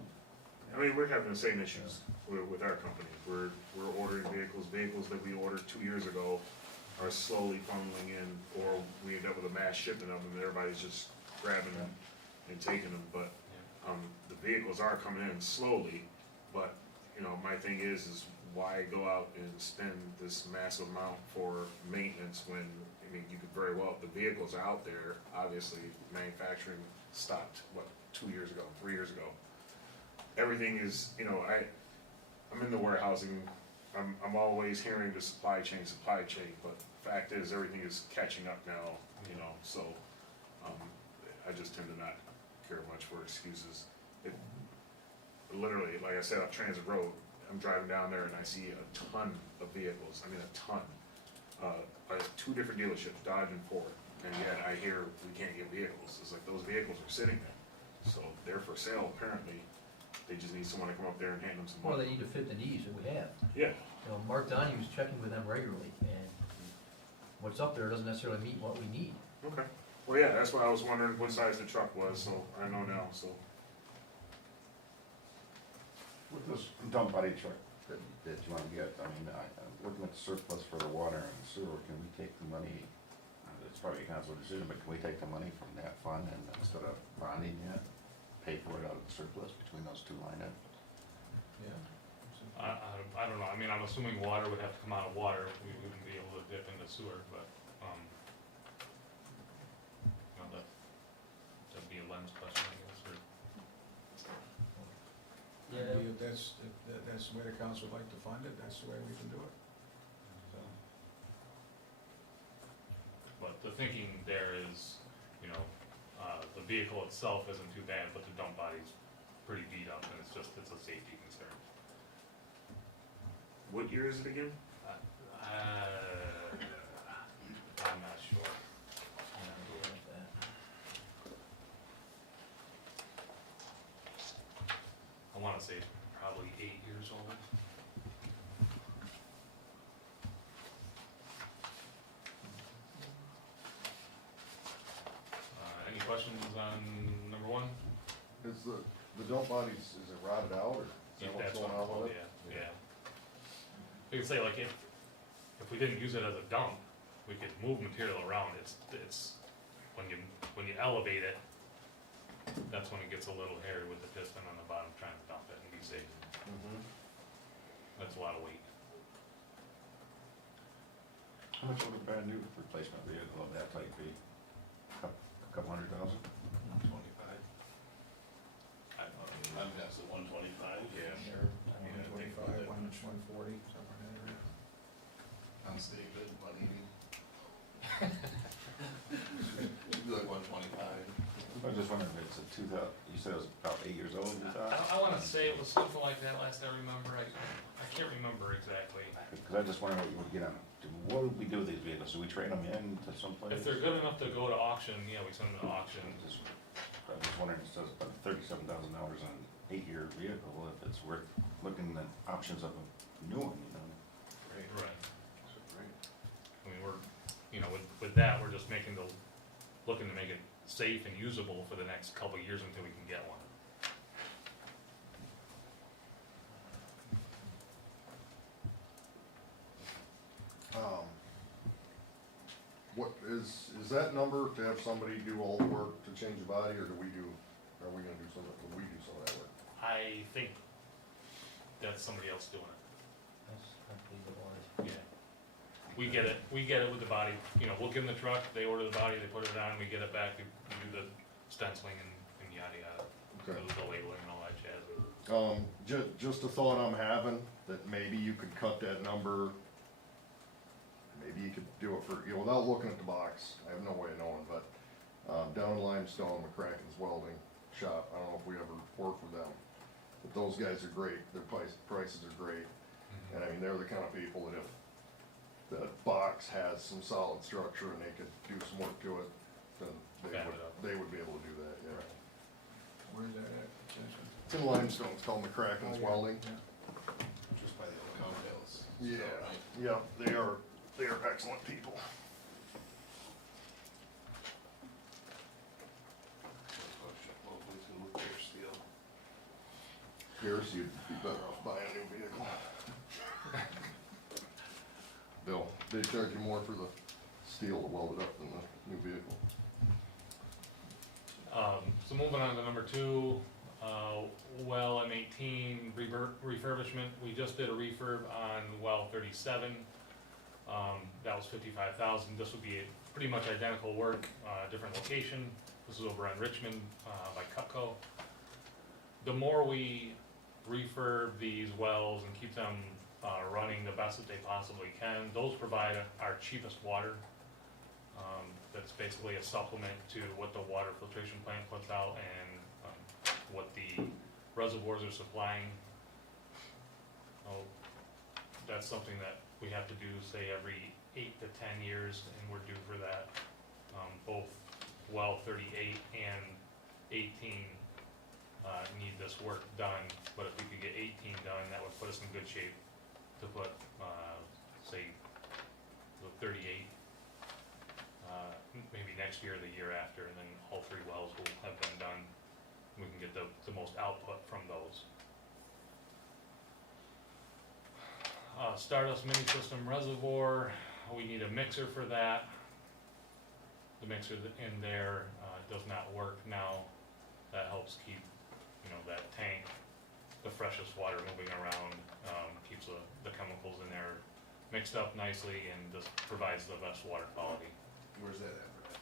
I mean, we're having the same issues with our company. We're ordering vehicles that we ordered 2 years ago are slowly funneling in, or we end up with a mass shipment of them, and everybody's just grabbing them and taking them, but, the vehicles are coming in slowly, but, you know, my thing is why go out and spend this massive amount for maintenance when, I mean, you could very well, the vehicles are out there, obviously, manufacturing stopped, what, 2 years ago, 3 years ago. Everything is, you know, I'm in the warehousing, I'm always hearing the supply chain, but the fact is, everything is catching up now, you know, so, I just tend to not care much for excuses. It, literally, like I said, up Transit Road, I'm driving down there and I see a ton of vehicles, I mean, a ton. At 2 different dealerships, Dodge and Ford, and yet I hear we can't get vehicles, it's like those vehicles are sitting there. So they're for sale apparently, they just need someone to come up there and hand them some Well, money. they need to fit the needs that we have. Yeah, You know, Mark Donahue's checking with them regularly, and what's up there doesn't necessarily meet what we need. okay. Well, yeah, that's why I was wondering what size the truck was, so I know now, so. With this dump body truck that you wanna get, I mean, I'm looking at the surplus for the water and sewer, can we take the money, it's probably a council decision, but can we take the money from that fund and instead of bonding it, pay for it out of the surplus between those two line items? Yeah. I don't know, I mean, I'm assuming water would have to come out of water, we wouldn't be able to dip into sewer, but, no, that'd be a lens question, I guess, or. Maybe if that's the way the council would like to fund it, that's the way we can do it. So, But the thinking there is, you know, the vehicle itself isn't too bad, but the dump body's pretty beat up, and it's a safety concern. What year is it again? I'm not sure. I wanna say probably 8 years old. Any questions on number 1? Is the dump bodies, is it rotted out, or is that what's That's going what I'm on told, with it? yeah. You could say like if we didn't use it as a dump, we could move material around, it's, when you elevate it, that's when it gets a little hairy with the piston on the bottom trying to dump it and be safe. That's a lot of weight. How much would a brand new replacement vehicle of that type be? A couple $100,000? 125. I don't know. I'm guessing 125. Yeah. sure, Yeah, I think 125, that- 140, something like that. I'm staying good, 180. Be like 125. I was just wondering if it's you said it was about 8 years old, you thought? I wanna say it was something like that last I remember, I can't remember exactly. Because I just wondering what you would get on, what would we do with these vehicles? Do we trade them in to someplace? If they're good enough to go to auction, yeah, we send them to auction. I was wondering, it says about $37,000 on an 8-year vehicle, if it's worth looking at options of a new one, you know? Right. I mean, with that, we're just looking to make it safe and usable for the next couple of years until we can get one. What is that number to have somebody do all the work to change the body, or are we gonna do some, will we do some of that work? I think that's somebody else doing it. That's, I believe it was. Yeah. We get it with the body, we'll give them the truck, they order the body, they put it on, we get it back, we do the stenciling and yada yada. Okay. The labeling and all that jazz. Just a thought I'm having, that maybe you could cut that number, maybe you could do it for, without looking at the box, I have no way of knowing, but, down in Limestone, McCracken's Welding Shop, I don't know if we ever worked with them, but those guys are great, their prices are great, and I mean, they're the kind of people that if the box has some solid structure and they could do some work to it, then Fab it up. they would be able to do that, yeah. Where's that at? It's in Limestone, it's called McCracken's Welding. Just by the old cocktails. Yeah, they are excellent people. Hopefully it's gonna look better steel. Pierce, you'd be better off buying a new vehicle. They charge you more for the steel to weld it up than the new vehicle. So moving on to number 2, well M18 refurbishment. We just did a refurb on well 37. That was $55,000. This would be pretty much identical work, different location. This is over on Richmond by Cutco. The more we refurb these wells and keep them running the best that they possibly can, those provide our cheapest water. That's basically a supplement to what the water filtration plant puts out and what the reservoirs are supplying. That's something that we have to do, say, every 8 to 10 years, and we're due for that. Both well 38 and 18 need this work done, but if we could get 18 done, that would put us in good shape to put, say, the 38, maybe next year or the year after, and then all 3 wells will have been done. We can get the most output from those. Stardust mini system reservoir, we need a mixer for that. The mixer in there does not work now. That helps keep, that tank, the freshest water moving around, keeps the chemicals in there mixed up nicely and just provides the best water quality. Where's that at, Brad?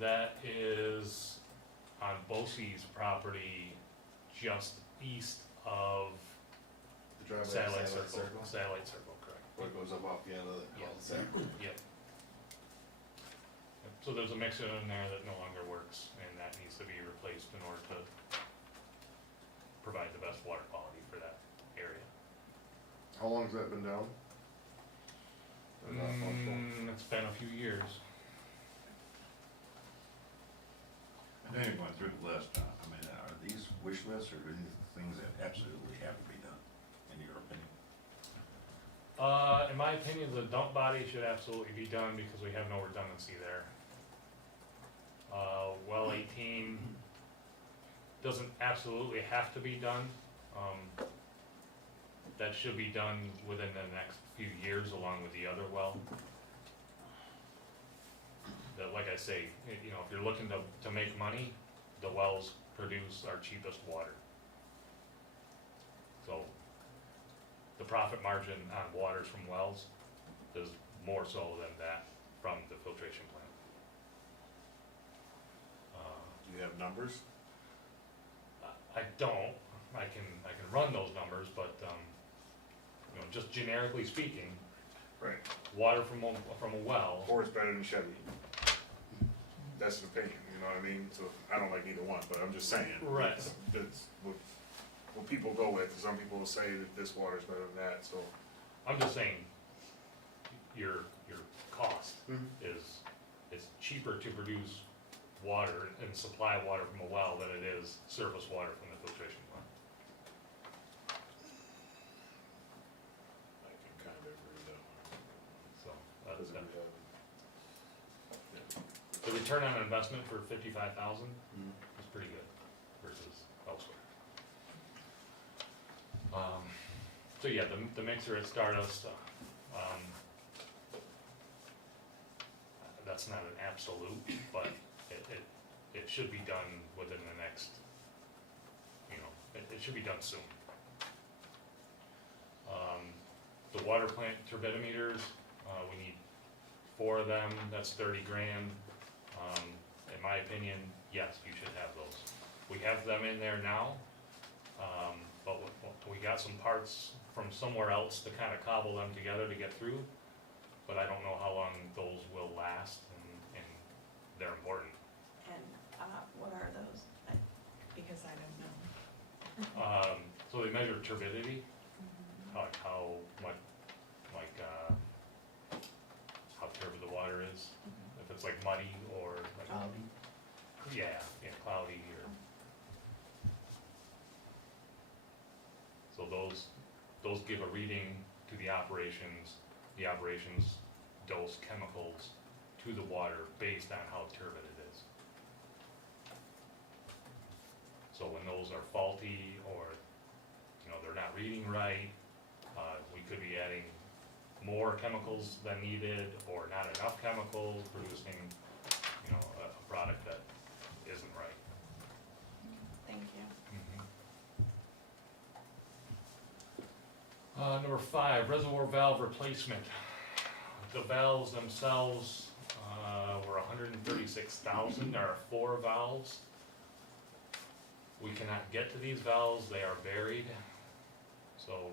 That is on Bosse's property, just east of The driveway Satellite Satellite Circle. Satellite Circle, correct. Where it goes up off the end of the Yeah. cul-de-sac. Yep. So there's a mixer in there that no longer works, and that needs to be replaced in order to provide the best water quality for that area. How long has that been down? Or not functional? It's been a few years. I know you're going through the list, I mean, are these wish lists or are these things that absolutely have to be done, in your opinion? In my opinion, the dump body should absolutely be done because we have no redundancy there. Well 18 doesn't absolutely have to be done. That should be done within the next few years along with the other well. That, like I say, if you're looking to make money, the wells produce our cheapest water. So the profit margin on waters from wells is more so than that from the filtration plant. Do you have numbers? I don't, I can run those numbers, but, just generically speaking, Right. water from a well, Or it's better than Chevy. that's an opinion, you know what I mean? So I don't like either one, but I'm just saying. Right. That's what people go with, 'cause some people will say that this water's better than that, so. I'm just saying, your cost Mhm. is, it's cheaper to produce water and supply water from a well than it is surface water from the filtration plant. I can kind of agree with that So, one. that's, Doesn't really- the return on investment for 55,000 Mhm. is pretty good versus elsewhere. So yeah, the mixer at Stardust, that's not an absolute, but it should be done within the next, you know, it should be done soon. The water plant turbidimeters, we need 4 of them, that's 30 grand. In my opinion, yes, you should have those. We have them in there now, but we got some parts from somewhere else to kind of cobble them together to get through, but I don't know how long those will last, and they're important. And, what are those? Because I don't know. So they measure turbidity, like how much, like, how turbid the water is, if it's like muddy or like, yeah, cloudy or. So those give a reading to the operations dose chemicals to the water based on how turbid it is. So when those are faulty or, you know, they're not reading right, we could be adding more chemicals than needed or not enough chemicals, producing, you know, a product that isn't right. Thank you. Number 5, reservoir valve replacement. The valves themselves were 136,000. There are 4 valves. We cannot get to these valves; they are buried. So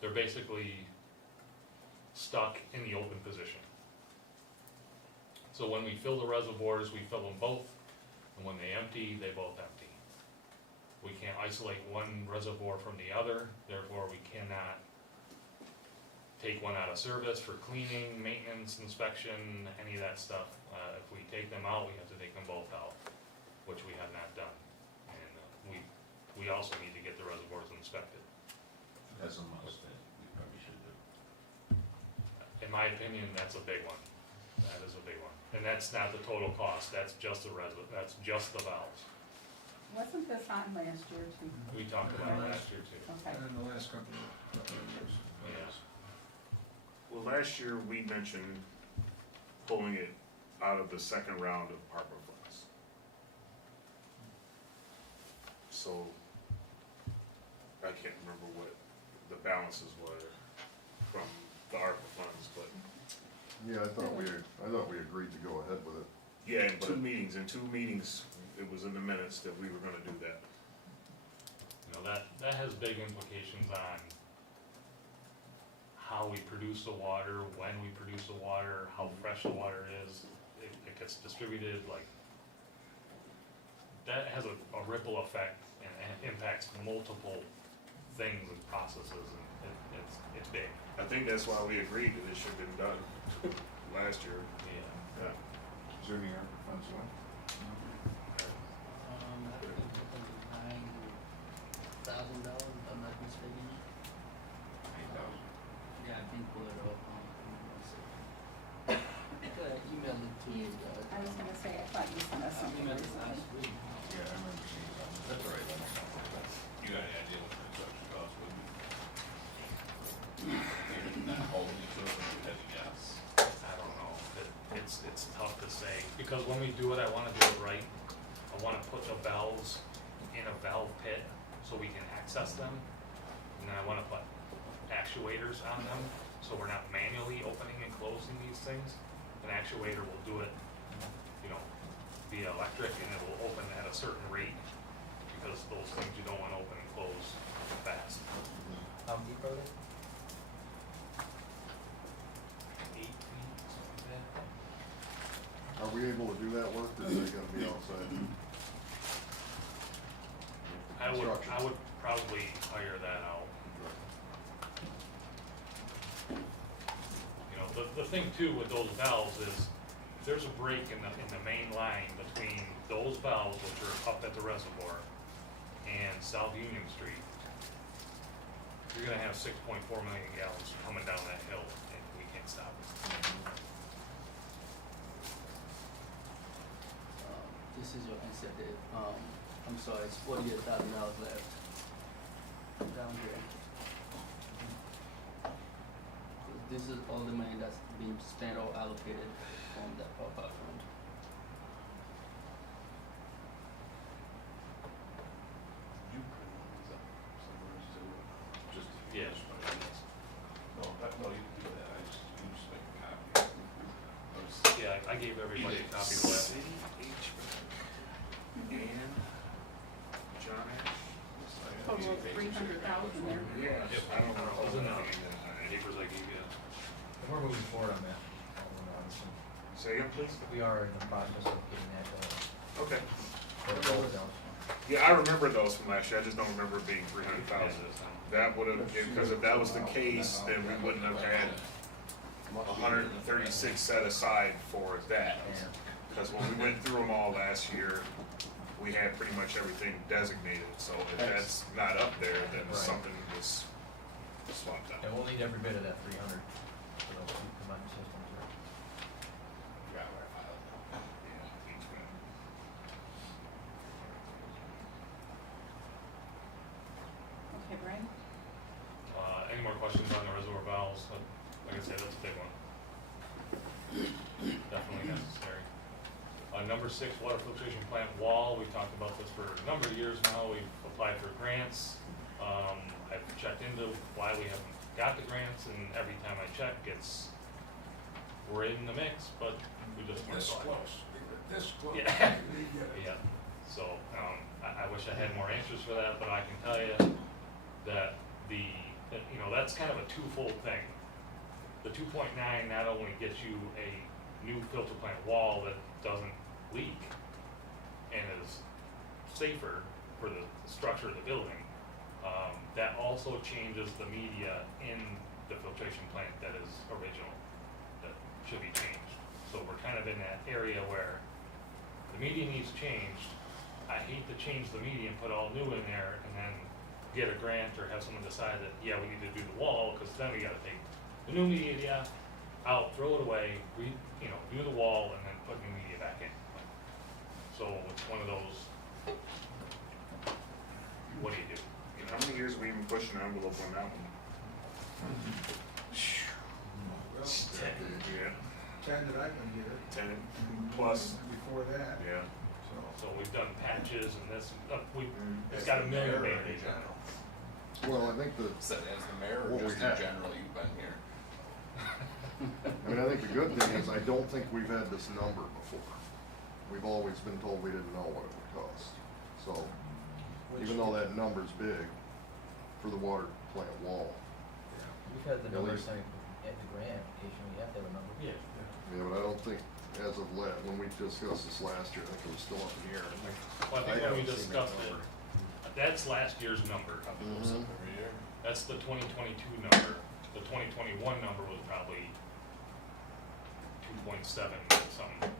they're basically stuck in the open position. So when we fill the reservoirs, we fill them both, and when they empty, they both empty. We can't isolate one reservoir from the other, therefore we cannot take one out of service for cleaning, maintenance, inspection, any of that stuff. If we take them out, we have to take them both out, which we have not done. And we also need to get the reservoirs inspected. That's a must, that we probably should do. In my opinion, that's a big one. That is a big one. And that's not the total cost, that's just that's just the valves. Wasn't this on last year too? We talked about it last year too. Okay. And in the last couple of years. Yes. Well, last year we mentioned pulling it out of the second round of ARPA funds. So, I can't remember what the balances were from the ARPA funds, but Yeah, I thought we agreed to go ahead with it. yeah, in 2 meetings, it was in the minutes that we were gonna do that. You know, that has big implications on how we produce the water, when we produce the water, how fresh the water is, it gets distributed, like, that has a ripple effect and impacts multiple things and processes, and it's big. I think that's why we agreed that it should have been done last year. Yeah. Yeah. Is there any ARPA funds left? I think it's $9,000, if I'm not mistaken. Yeah, I think we're up on, I emailed it to you guys. I was gonna say, I thought you sent us I something emailed it recently. last week. Yeah, I remember seeing that. That's all right, you got any idea what the construction cost would be? You're not holding it to it, but you had to guess. I don't know, it's tough to say, because when we do it, I wanna do it right. I wanna put the valves in a valve pit so we can access them, and then I wanna put actuators on them, so we're not manually opening and closing these things. An actuator will do it, you know, via electric, and it will open at a certain rate, because those things you don't wanna open and close fast. How deep are they? 8 feet, something like that. we able to do that work, or is it gonna be outside? I Construction. would probably hire that out. You know, the thing too with those valves is, there's a break in the main line between those valves, which are up at the reservoir, and South Union Street. You're gonna have 6.4 million gallons coming down that hill, and we can't stop it. This is your answer, Dave. I'm sorry, it's $48,000 left down here. This is all the money that's been spent or allocated from that pop-up fund. You print these up somewhere too. Just. Yeah. No, you can do that, you just make a copy. Yeah, I gave everybody a copy of that. City, and John Ash. Total of 300,000 there. Yeah. Yep, I don't know. It was in the papers I gave you. And we're moving forward on that. Obviously. Say again, please? We are in the process of getting that, Okay. rolled out. Yeah, I remember those from last year, I just don't remember it being 300,000. That would have, because if that was the case, then we wouldn't have had 136 set aside for that. Because when we went through them all last year, we had pretty much everything designated, so if that's not up there, then Right. something was swapped out. And we'll need every bit of that 300 for those two combined systems there. Yeah, each one. Okay, Brian? Any more questions on the reservoir valves? Like I said, that's a big one. Definitely necessary. Number 6, water filtration plant wall, we've talked about this for a number of years now, we've applied for grants. I've checked into why we haven't got the grants, and every time I check, we're in the mix, but we just weren't selected. This close. Yeah. Yeah, so, I wish I had more answers for that, but I can tell you that that's kind of a twofold thing. The 2.9 not only gets you a new filter plant wall that doesn't leak and is safer for the structure of the building, that also changes the media in the filtration plant that is original, that should be changed. So we're kind of in that area where the media needs changed. I hate to change the media and put all new in there and then get a grant or have someone decide that, yeah, we need to do the wall, because then we gotta take the new media out, throw it away, do the wall, and then put new media back in. So it's one of those, what do you do? How many years have we been pushing the envelope on that one? Well, Yeah, 10 that I've been here. 10 plus, Before that, yeah. so. So we've done patches and this, it's got a million band-aids on it. Well, I think Said as the mayor, What or we just in have. general, you've been here. I mean, I think the good thing is, I don't think we've had this number before. We've always been told we didn't know what it would cost. So, even though that number's big for the water plant wall, We've had the At numbers, least- like, at the grant application, we have to have a number. Yeah. yeah, but I don't think, as of when we discussed this last year, I think it was still up in the air. Well, I I think when we haven't seen that discussed it, number. that's last year's number. Probably goes up every year. That's the 2022 number. The 2021 number was probably 2.7 something.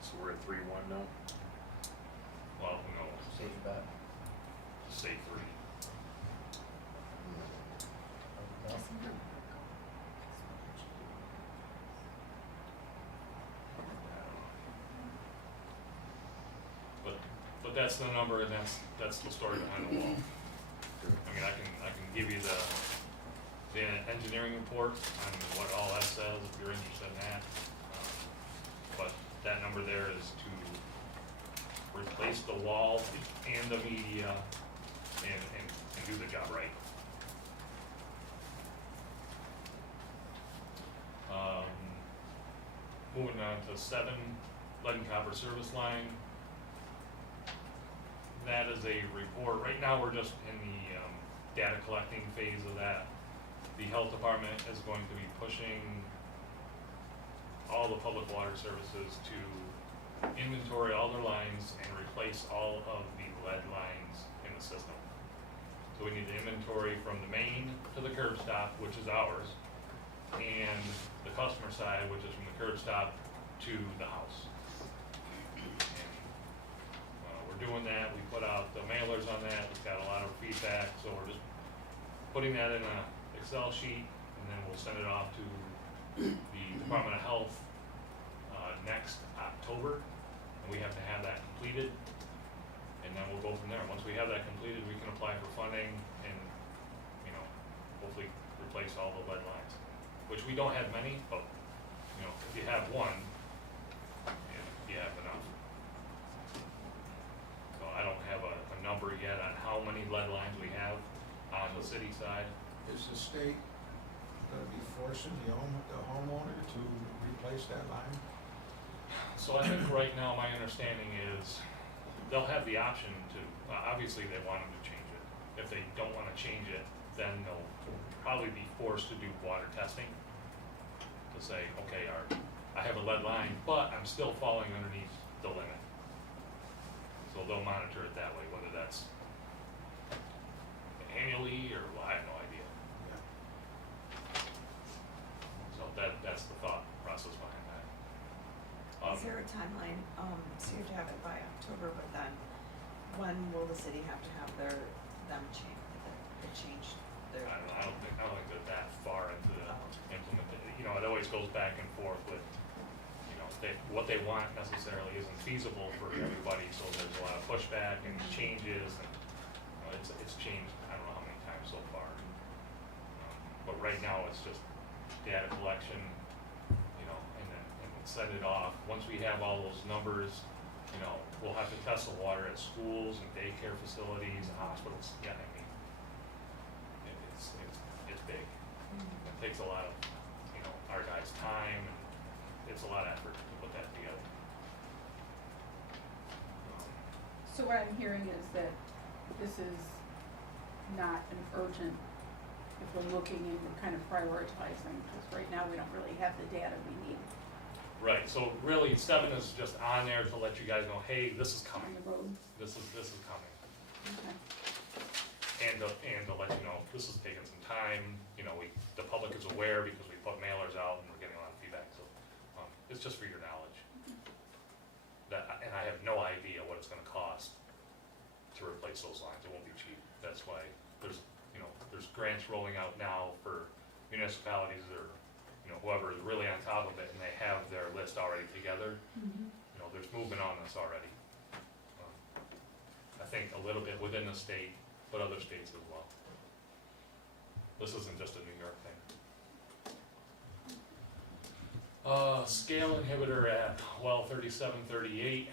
So we're at 3-1 now? Well, who knows? Safe bet. Say 3. But that's the number, and that's the story behind the wall. I mean, I can give you the engineering report on what all that says, if you're interested in that. But that number there is to replace the wall and the media and do the job right. Moving on to 7, lead and copper service line. That is a report. Right now, we're just in the data collecting phase of that. The health department is going to be pushing all the public water services to inventory all their lines and replace all of the lead lines in the system. So we need to inventory from the main to the curb stop, which is ours, and the customer side, which is from the curb stop to the house. And, we're doing that, we put out the mailers on that, we've got a lot of feedback, so we're just putting that in a Excel sheet, and then we'll send it off to the Department of Health, next October, and we have to have that completed, and then we'll go from there. Once we have that completed, we can apply for funding and, you know, hopefully replace all the lead lines, which we don't have many, but, you know, if you have one, you have enough. So I don't have a number yet on how many lead lines we have on the city side. Is the state gonna be forcing the homeowner to replace that line? So I think right now, my understanding is they'll have the option to, obviously they want them to change it. If they don't wanna change it, then they'll probably be forced to do water testing. To say, okay, I have a lead line, but I'm still falling underneath the limit. So they'll monitor it that way, whether that's annually or, well, I have no idea. So that's the thought process behind that. Is there a timeline, so you have to have it by October, but then when will the city have to have them change their? I don't think they're that far into the implementation. You know, it always goes back and forth with, you know, what they want necessarily isn't feasible for everybody, so there's a lot of pushback and changes, and, you know, it's changed, I don't know how many times so far. But right now, it's just data collection, you know, and then send it off. Once we have all those numbers, you know, we'll have to test the water at schools and daycare facilities and hospitals. Yeah, I mean, it's big. It takes a lot of, you know, our guys' time, and it's a lot of effort to put that together. So what I'm hearing is that this is not an urgent, if we're looking and we're kind of prioritizing, because right now we don't really have the data we need Right, so really 7 is just on there to let you guys know, hey, this is on coming. the road. This is coming. Okay. And to let you know, this is taking some time, you know, the public is aware because we put mailers out and we're getting a lot of feedback, so, it's just for your knowledge. And I have no idea what it's gonna cost to replace those lines, it won't be cheap, that's why there's grants rolling out now for municipalities or, you know, whoever is really on top of it and they have their list already together. You know, there's movement on this already. I think a little bit within the state, but other states as well. This isn't just a New York thing. Scale inhibitor at well 3738.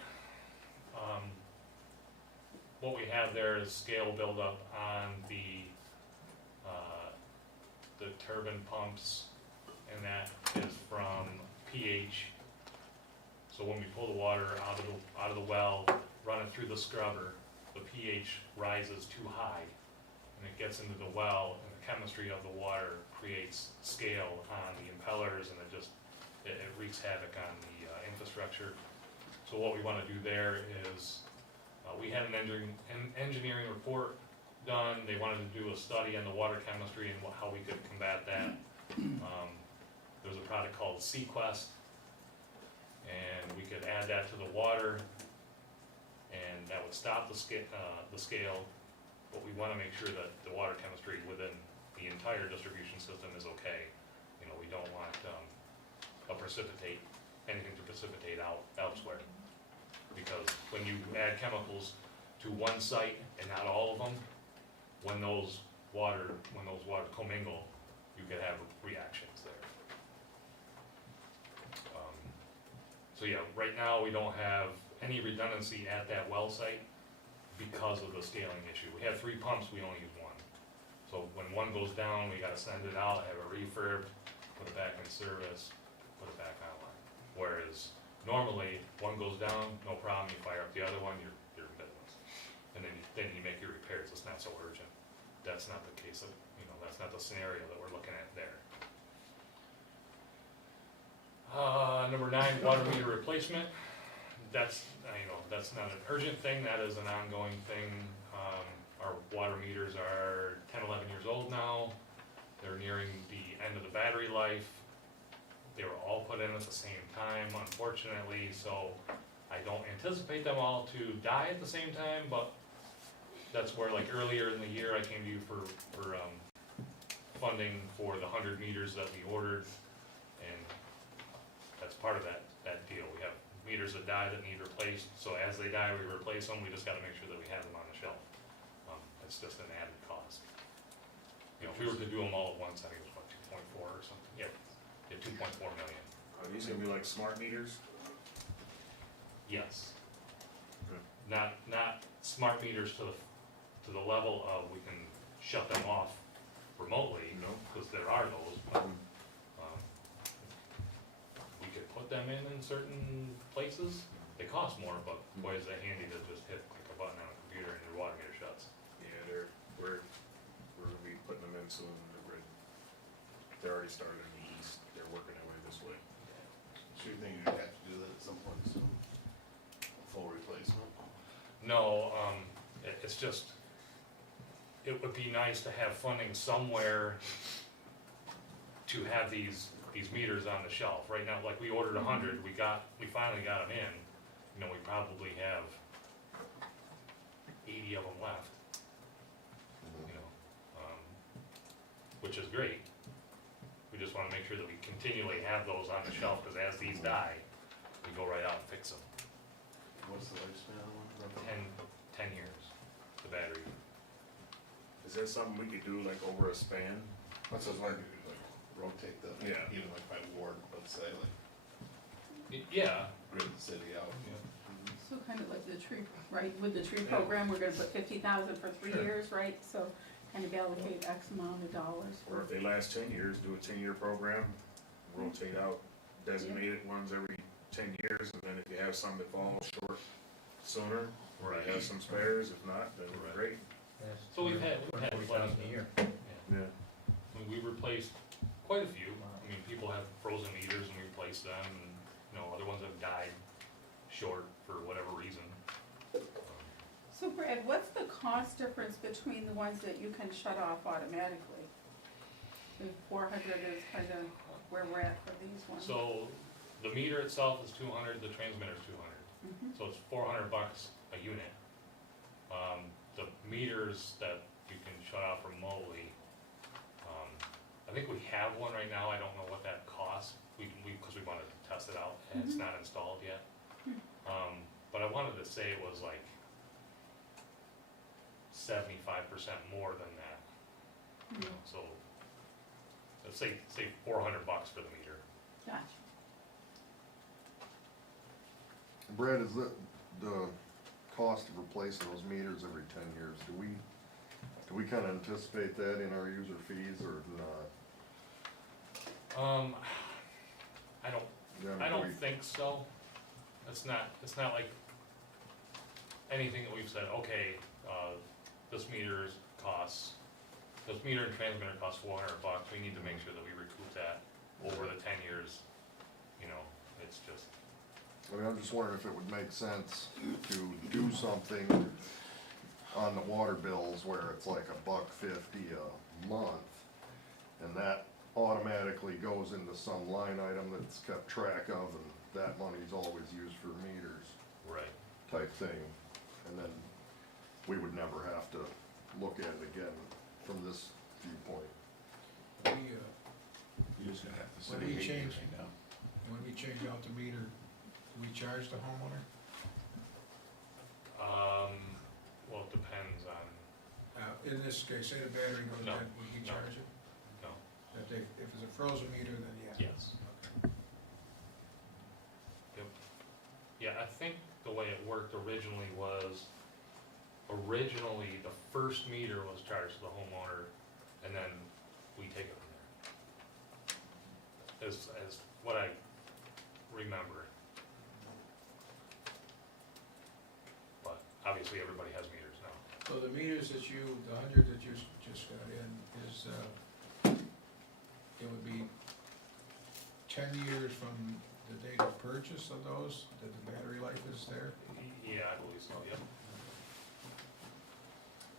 What we have there is scale buildup on the turbine pumps, and that is from pH. So when we pull the water out of the well, run it through the scrubber, the pH rises too high, and it gets into the well, and the chemistry of the water creates scale on the impellers, and it wreaks havoc on the infrastructure. So what we want to do there is, we had an engineering report done. They wanted to do a study on the water chemistry and how we could combat that. There's a product called Sequest, and we could add that to the water, and that would stop the scale, but we want to make sure that the water chemistry within the entire distribution system is okay. You know, we don't want anything to precipitate out elsewhere, because when you add chemicals to one site and not all of them, when those water commingle, you could have reactions there. So yeah, right now we don't have any redundancy at that well site because of the scaling issue. We have 3 pumps, we only use 1. So when one goes down, we gotta send it out, have a refurb, put it back in service, put it back online. Whereas normally, one goes down, no problem, you fire up the other one, you're in business. And then you make your repairs, it's not so urgent. That's not the case that's not the scenario that we're looking at there. Number 9, water meter replacement. That's, that's not an urgent thing, that is an ongoing thing. Our water meters are 10, 11 years old now. They're nearing the end of the battery life. They were all put in at the same time, unfortunately, so I don't anticipate them all to die at the same time, but that's where, like, earlier in the year, I came to you for funding for the 100 meters that we ordered, and that's part of that deal. We have meters that die that need replaced, so as they die, we replace them. We just gotta make sure that we have them on the shelf. It's just an added cost. If we were to do them all at once, I think it was what, 2.4 or something? Yeah, 2.4 million. Are these gonna be like smart meters? Yes. Good. Not smart meters to the level of we can shut them off remotely, No. because there are those, but, we could put them in certain places. They cost more, but boy, is that handy to just hit like a button on a computer and your water meter shuts. Yeah, we're gonna be putting them in soon, the grid. They're already started in the east, they're working their way this way. So you think you'd have to do that at some point soon? Full replacement? No, it's just, it would be nice to have funding somewhere to have these meters on the shelf. Right now, like, we ordered 100, we finally got them in. We probably have 80 of them left. Which is great. We just wanna make sure that we continually have those on the shelf, because as these die, we go right out and fix them. What's the lifespan on one? 10 years, the battery. Is that something we could do like over a span? What's those like, rotate the, Yeah. even like by ward, let's say, like Yeah, grid the city out? So kind of like the tree, right, with the tree program, we're gonna put 50,000 for 3 Sure. years, right? So kind of allocate X amount of dollars Or for, if they last 10 years, do a 10-year program, rotate out designated ones every 10 years, and then if you have some that fall short sooner, or you have some spares, if not, then Right. great. So we've had 40,000 a year. Yeah. We replaced quite a few. I mean, people have frozen meters and we replace them, and, other ones have died short for whatever reason. so Brad, what's the cost difference between the ones that you can shut off automatically? The 400 is kind of where we're at for these ones. So the meter itself is 200, the transmitter is 200. Mhm. So it's $400 a unit. The meters that you can shut off remotely, I think we have one right now. I don't know what that costs. Because we wanted to test it out, and it's not installed yet. But I wanted to say it was like 75% more than that. So let's say $400 for the meter. Gotcha. Brad, is the cost of replacing those meters every 10 years, do we kind of anticipate that in our user fees or not? I don't think so. It's not like anything that we've said, okay, this meter and transmitter costs $400, we need to make sure that we recoup that over the 10 years, it's just. I'm just wondering if it would make sense to do something on the water bills where it's like $1.50 a month, and that automatically goes into some line item that's kept track of, and that money's always used for meters. Right. Type thing, and then we would never have to look at it again from this viewpoint. You're just gonna have to. When we change, when we change out the meter, do we charge the homeowner? Well, it depends on, In this case, say the battery goes No, dead, would we no. charge it? no, If it's a frozen meter, then yeah. yes. Yep. Yeah, I think the way it worked originally was, the first meter was charged to the homeowner, and then we take it from there. As what I remember. But obviously, everybody has meters now. So the meters that the 100 that you just got in is, it would be 10 10 years from the date of purchase of those, that the battery life is there? Yeah, I believe so, yep.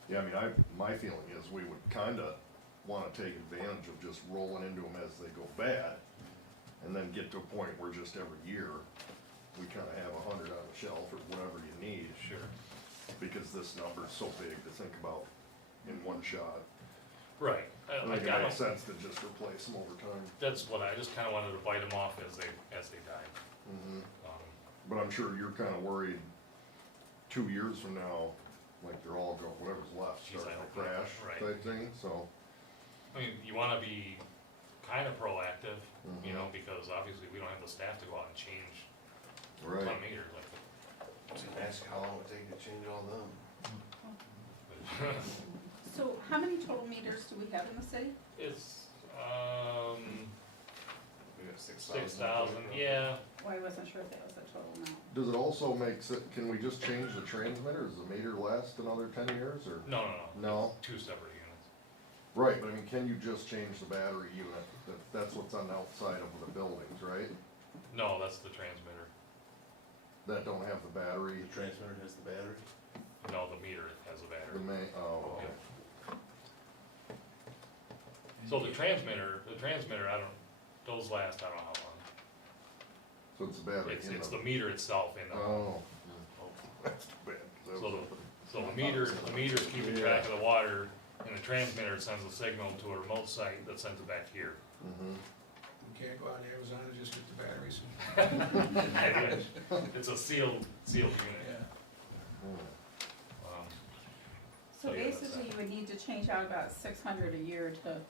Yeah, I mean, my feeling is we would kinda wanna take advantage of just rolling into them as they go bad, and then get to a point where just every year, we kinda have 100 on the shelf or whatever you need, Sure. because this number's so big to think about in one shot. Right. I Like, think it I makes don't, sense to just replace them over time. that's what I just kinda wanted to bite them off as they died. Mm-hmm. Um, But I'm sure you're kinda worried 2 years from now, like they're all go, whatever's left, Geez, starting I to hope not. crash Right. type thing, so. I mean, you wanna be kinda proactive, you Mhm. know, because obviously we don't have the staff to go out and change a ton Right. of meters like. Just ask how long it would take to change all them. So how many total meters do we have in the city? It's, We got 6,000. 6,000, yeah, Well, I wasn't sure if that was a total amount. Does it also make sense, can we just change the transmitter, does the meter last another 10 years, or? no. No. It's 2 separate units. Right, but I mean, can you just change the battery unit, that's what's on the outside of the buildings, right? No, that's the transmitter. That don't have the battery, The transmitter has the battery. No, the meter has a the battery. main, oh, okay. So the transmitter, I don't, those last, I don't know how long. So it's the battery in It's the meter itself in the, Oh, that's too bad, 'cause that so was- so the meter's keeping track of the water, and the transmitter sends a signal to a remote site that sends it back here. Mhm. You can't go on Amazon and just get the batteries? It's a sealed unit. Mm. Um, So So, yeah, that's basically, that. you would need to change out about 600 a year to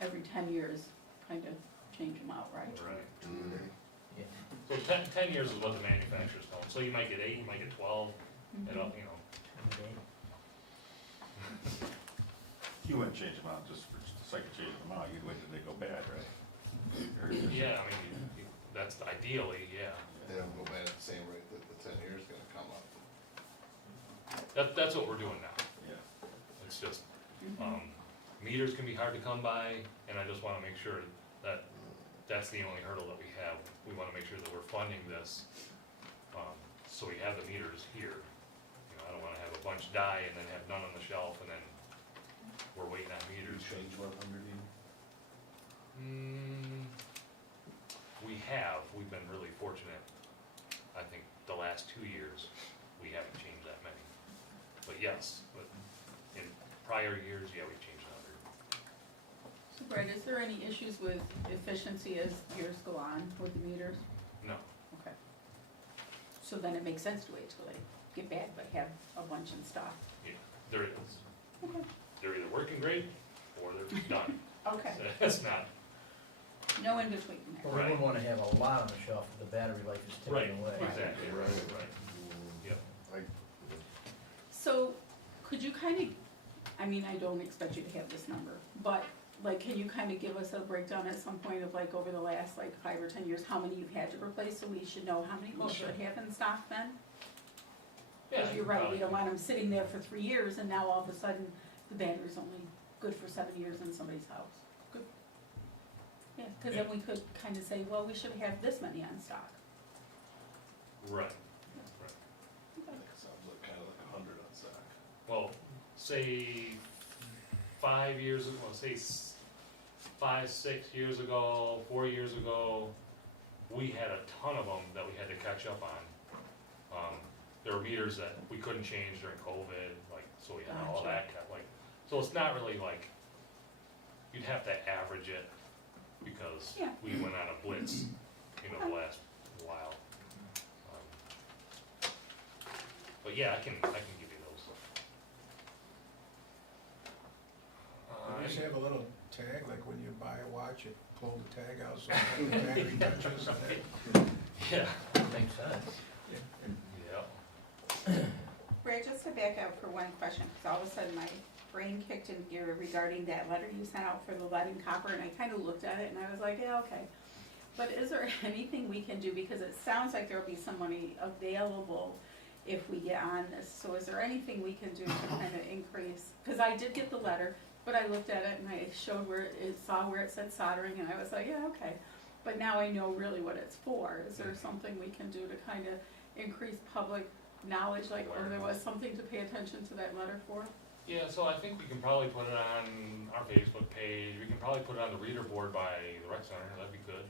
every 10 years, kind of change them out, right? Right. Mhm. Yeah. So 10 years is what the manufacturers tell them, so you might get 8, you might get 12, you know. Okay. You wouldn't change them out just for the sake of changing them out, you'd wait till they go bad, right? Or you just- Yeah, I mean, that's ideally, yeah. They don't go bad at the same rate that the 10 years is gonna come up. That's what we're doing now. Yeah. It's just, Mhm. meters can be hard to come by, and I just wanna make sure that that's the only hurdle that we have. We wanna make sure that we're funding this, so we have the meters here. You know, I don't wanna have a bunch die and then have none on the shelf, and then we're waiting on You meters. change 100 even. We've been really fortunate. I think the last 2 years, we haven't changed that many. But yes, but in prior years, yeah, we've changed 100. So Brett, is there any issues with efficiency as years go on with the meters? No, Okay. So then it makes sense to wait till they get bad, but have a bunch in stock. yeah, there is. Okay. They're either working great, or they're done. Okay, It's not, no in between But there. we wouldn't wanna have a lot on the shelf if the battery life is right, ticking away. exactly, right. Yep. So, could you kind of, I mean, I don't expect you to have this number, but like, can you kind of give us a breakdown at some point of like over the last like 5 or 10 years, how many you've had to replace, so we should know how many we should have in stock then? Yeah, Because you're right, we don't want them sitting there for 3 years and now all of a sudden the battery's only good for 7 years in somebody's house. Good. Yeah, because then we could kind of say, well, we should have this many on stock. Right. That sounds like kinda like 100 on stock. Well, say 5 years ago, say 5, 6 years ago, 4 years ago, we had a ton of them that we had to catch up on. There were meters that we couldn't change during COVID, like, so we had all Gotcha. that, like, so it's not really like, you'd have to average it, because Yeah. we went on a blitz, you know, the last while. But yeah, I can give you those. You just have a little tag, like when you buy a watch, you pull the tag out so the battery touches and then. Yeah. Makes sense. Yeah. Brad, just to back up for one question, because all of a sudden my brain kicked in gear regarding that letter you sent out for the lead and copper, and I kind of looked at it and I was like, yeah, okay. But is there anything we can do, because it sounds like there'll be some money available if we get on this, so is there anything we can do to kind of increase? Because I did get the letter, but I looked at it and I showed where it saw where it said soldering, and I was like, yeah, okay. but now I know really what it's for. Is there something we can do to kind of increase public knowledge, like, oh, there was something to pay attention to that letter for? Yeah, so I think we can probably put it on our Facebook page, we can probably put it on the reader board by the rec center, that'd be good.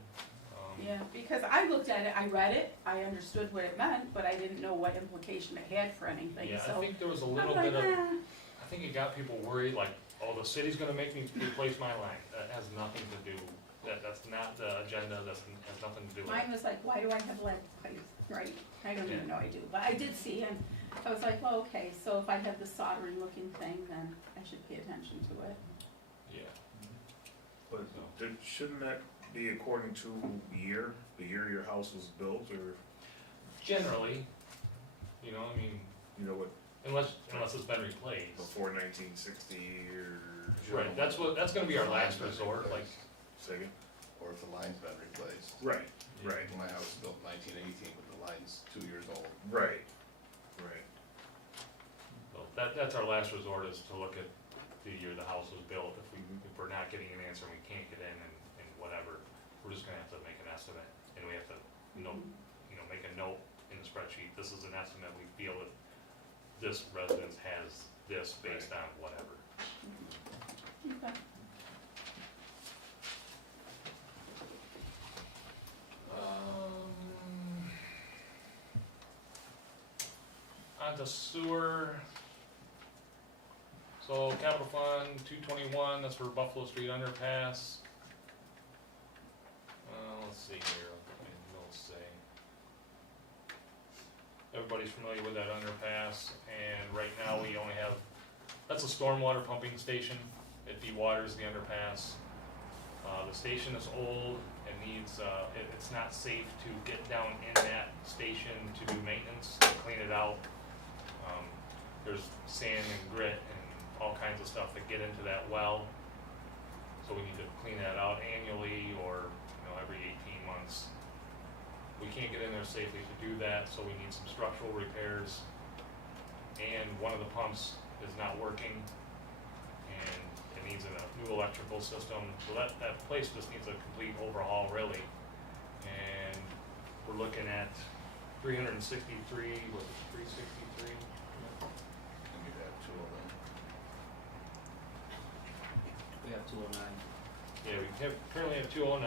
Yeah, because I looked at it, I read it, I understood what it meant, but I didn't know what implication it had for anything, Yeah, so. I think there was a I'm little like, bit of, eh. I think it got people worried, like, oh, the city's gonna make me replace my line, that has nothing to do, that's not the agenda, has nothing to do with it. Mine was like, why do I have lead pipes, right? I don't even know I do, but I did see, and I was like, well, okay, so if I have the soldering looking thing, then I should pay attention to it. Yeah. But shouldn't that be according to the year your house was built, or, Generally, you know, I mean, you know, what, unless it's been replaced. before 1960 or? Right, that's gonna be our last resort, like, Say again? Or if the line's been replaced. Right, right, My house was built in 1918, but the line's 2 years old. right, right. so that's our last resort, is to look at the year the house was built. If we're not getting an answer and we can't get in and whatever, we're just gonna have to make an estimate, and we have to, make a note in the spreadsheet, this is an estimate, we feel that this residence has this based on whatever. Okay. On to sewer. So capital fund, 221, that's for Buffalo Street underpass. Let's see here, what my notes say. Everybody's familiar with that underpass, and right now we only have, that's a stormwater pumping station. It dewaters the underpass. The station is old and needs, it's not safe to get down in that station to do maintenance, to clean it out. There's sand and grit and all kinds of stuff that get into that well. So we need to clean that out annually or, every 18 months. We can't get in there safely to do that, so we need some structural repairs. And one of the pumps is not working, and it needs a new electrical system. So that place just needs a complete overhaul, really. And we're looking at 363, was it 363? And you'd have 2 of them. We have 209. Yeah, we currently have 209.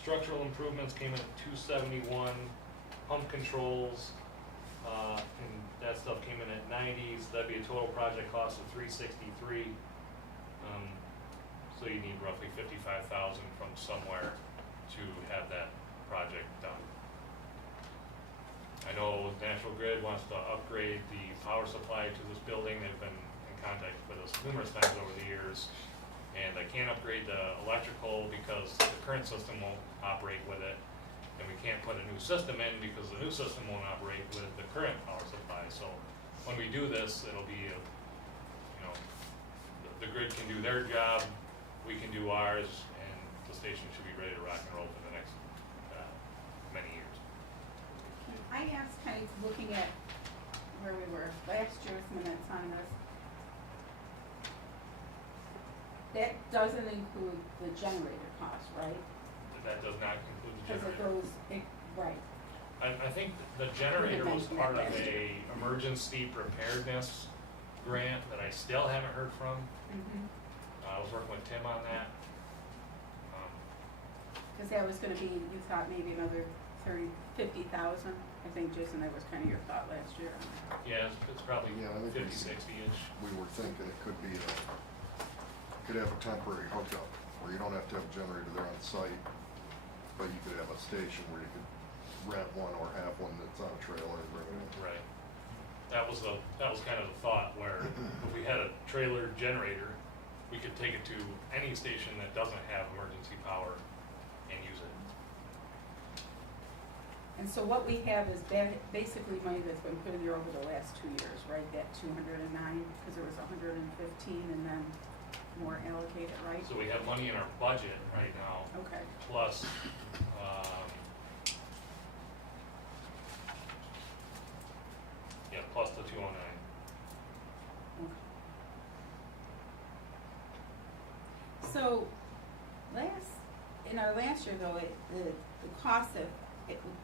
Structural improvements came in at 271. Pump controls, and that stuff came in at 90, so that'd be a total project cost of 363. So you need roughly 55,000 from somewhere to have that project done. I know National Grid wants to upgrade the power supply to this building. They've been in contact with us numerous times over the years. And they can't upgrade the electrical because the current system won't operate with it. And we can't put a new system in because the new system won't operate with the current power supply. So when we do this, it'll be, the grid can do their job, we can do ours, and the station should be ready to rock and roll for the next many years. I asked, kind of looking at where we were last year's minutes on this. That doesn't include the generator cost, right? That does not include the Because it generator. goes, right, I think the generator was mentioned part that of last year. a emergency preparedness grant that I still haven't heard from. I was working with Tim on that. Cause that was gonna be, you thought maybe another 50,000, I think, Jason, that was kind of your thought last year. Yeah, it's probably Yeah, I think 50, 60-ish. we were thinking it could be could have a temporary hookup, where you don't have to have a generator there on site, but you could have a station where you could rent one or have one that's on a trailer and bring it in. Right. That was kind of the thought, where if we had a trailer generator, we could take it to any station that doesn't have emergency power and use it. And so what we have is basically money that's been put in there over the last 2 years, right? That 209, because there was 115 and then more allocated, right? So we have money in our budget right now, Okay. plus, plus the 209. So, in our our last year though, the cost of,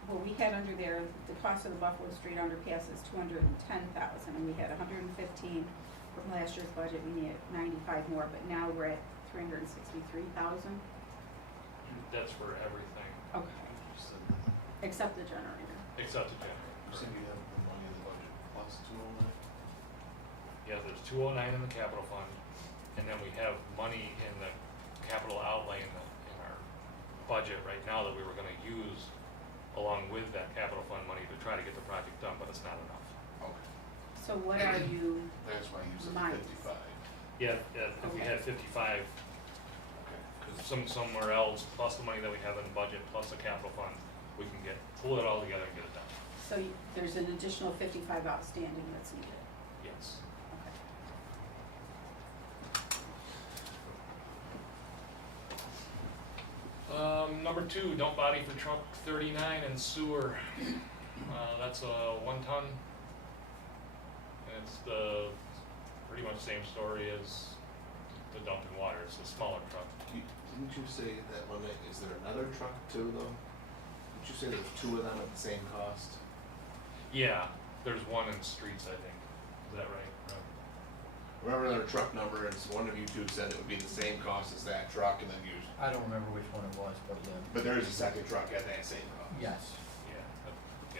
what we had under there, the cost of the Buffalo Street underpass is $210,000, and we had 115 from last year's budget, we needed 95 more, but now we're at 363,000. That's for everything, Okay, You said, except the generator. except the generator. you said you have the money in the budget plus 209? Yeah, there's 209 in the capital fund, and then we have money in the capital outlay in our budget right now that we were gonna use along with that capital fund money to try to get the project done, but it's not enough. Okay, So what are you, that's why you said Minus. 55. Yeah, if we had 55, Okay. 'Cause somewhere else, plus the money that we have in the budget, plus the capital fund, we can pull it all together and get it done. so there's an additional 55 outstanding that's needed? Yes. Okay. Number 2, dump body for truck 39 and sewer. That's a 1 ton. And it's pretty much the same story as the dumping water. It's a smaller truck. Didn't you say that one, is there another truck too though? Didn't you say there's 2 of them at the same cost? Yeah, there's one in streets, I think. Is that right? Remember another truck number, and so one of you two said it would be the same cost as that truck, and then you, I don't remember which one it was, but yeah. but there is a second truck at that same cost. Yes. Yeah,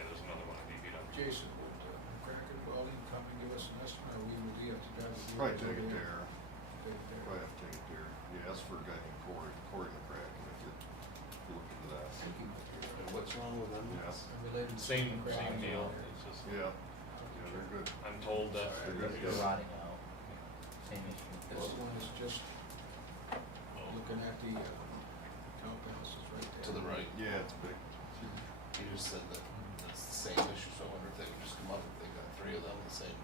there's another one in DPW. Jason, would Cracker Welding come and give us an estimate, or we would have to grab it? Probably take it there. Take it there. Probably have to take it there. You ask for a guy named Corey McCracken if you look into that. And what's wrong with them? Yes. Related to Same Cracker deal. Welding. It's just, Yeah, yeah, they're good. I'm told that They're good to They're go. rotting out. Same issue. This one is just looking at the account balances right there. To the right. Yeah, it's big. You just said that it's the same issue, so I wonder if they could just come up if they got 3 of them the same.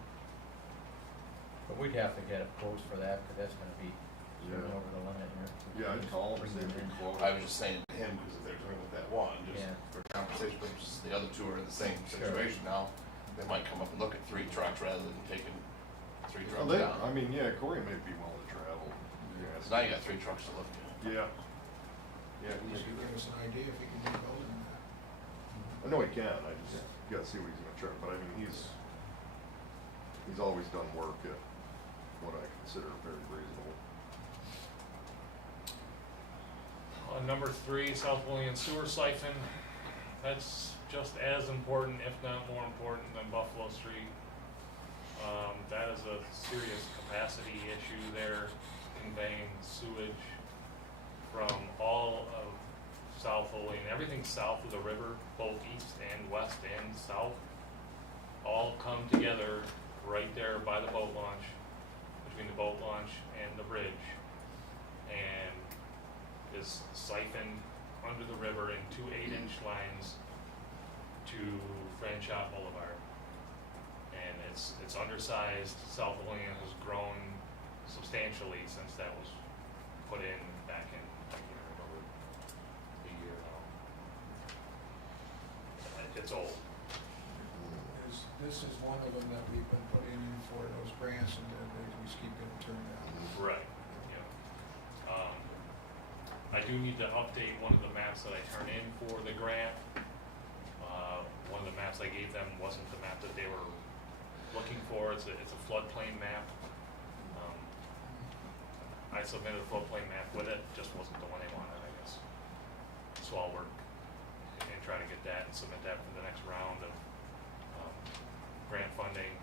But we'd have to get a quote for that, cause that's gonna be Yeah. over the limit here. Yeah, I'd call them and Bring see if them they in. quote. I was just saying to him, because if they're doing with that one, just Yeah. for conversation purposes, the other 2 are in the same Sure. situation now. They might come up and look at 3 trucks rather than taking 3 Well, trucks down. I mean, yeah, Corey may be willing to travel. Yeah, So now you got 3 trucks to look at. Yeah. Yeah, At least you give us an idea if he can do building in that. I know he can, I just gotta see what he's gonna charge, but I mean, he's always done work at what I consider very reasonable. Number 3, South Olean sewer siphon. That's just as important, if not more important, than Buffalo Street. That is a serious capacity issue there, conveying sewage from all of South Olean, everything south of the river, both east and west and south, all come together right there by the boat launch, between the boat launch and the bridge, and is siphoned under the river in 2 8-inch lines to Franchot Boulevard. And it's undersized. South Olean has grown substantially since that was put in back in, I can't remember the year now. It's old. This is one of them that we've been putting in for those grants, and we just keep getting turned down. Right, yeah. I do need to update one of the maps that I turn in for the grant. One of the maps I gave them wasn't the map that they were looking for. It's a floodplain map. I submitted a floodplain map with it, just wasn't the one they wanted, I guess. So I'll work and try to get that and submit that for the next round of grant funding.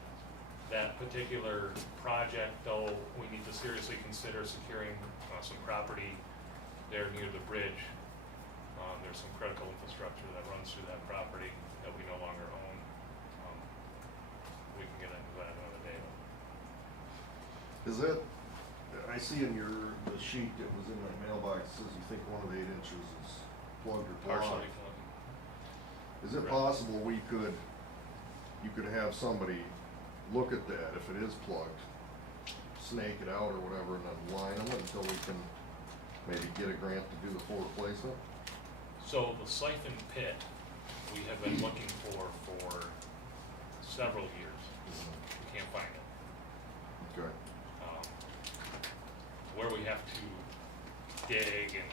That particular project, though, we need to seriously consider securing some property there near the bridge. There's some critical infrastructure that runs through that property that we no longer own. We can get into that another day. Is that, I see in the sheet that was in my mailbox, says you think one of the 8 inches is plugged or Partially blocked. flooded. Is it Right. possible you could have somebody look at that if it is plugged, snake it out or whatever, and then line them until we can maybe get a grant to do the full replacement? So the siphon pit, we have been looking for several years. We can't find it. Okay. Where we have to dig and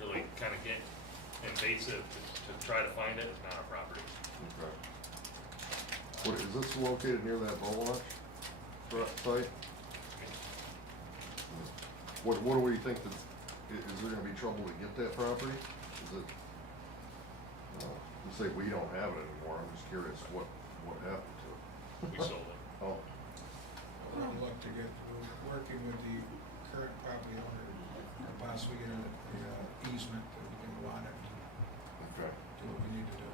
really kind of get invasive to try to find it, it's not our property. Okay. What, is this located near that boat launch site? What do we think that, is there gonna be trouble to get that property? Is it, you say we don't have it anymore, I'm just curious what happened to it? We sold it. Oh, We're gonna look to get, we're working with the current property owner, to possibly get an easement that we can go on it, okay. do what we need to do.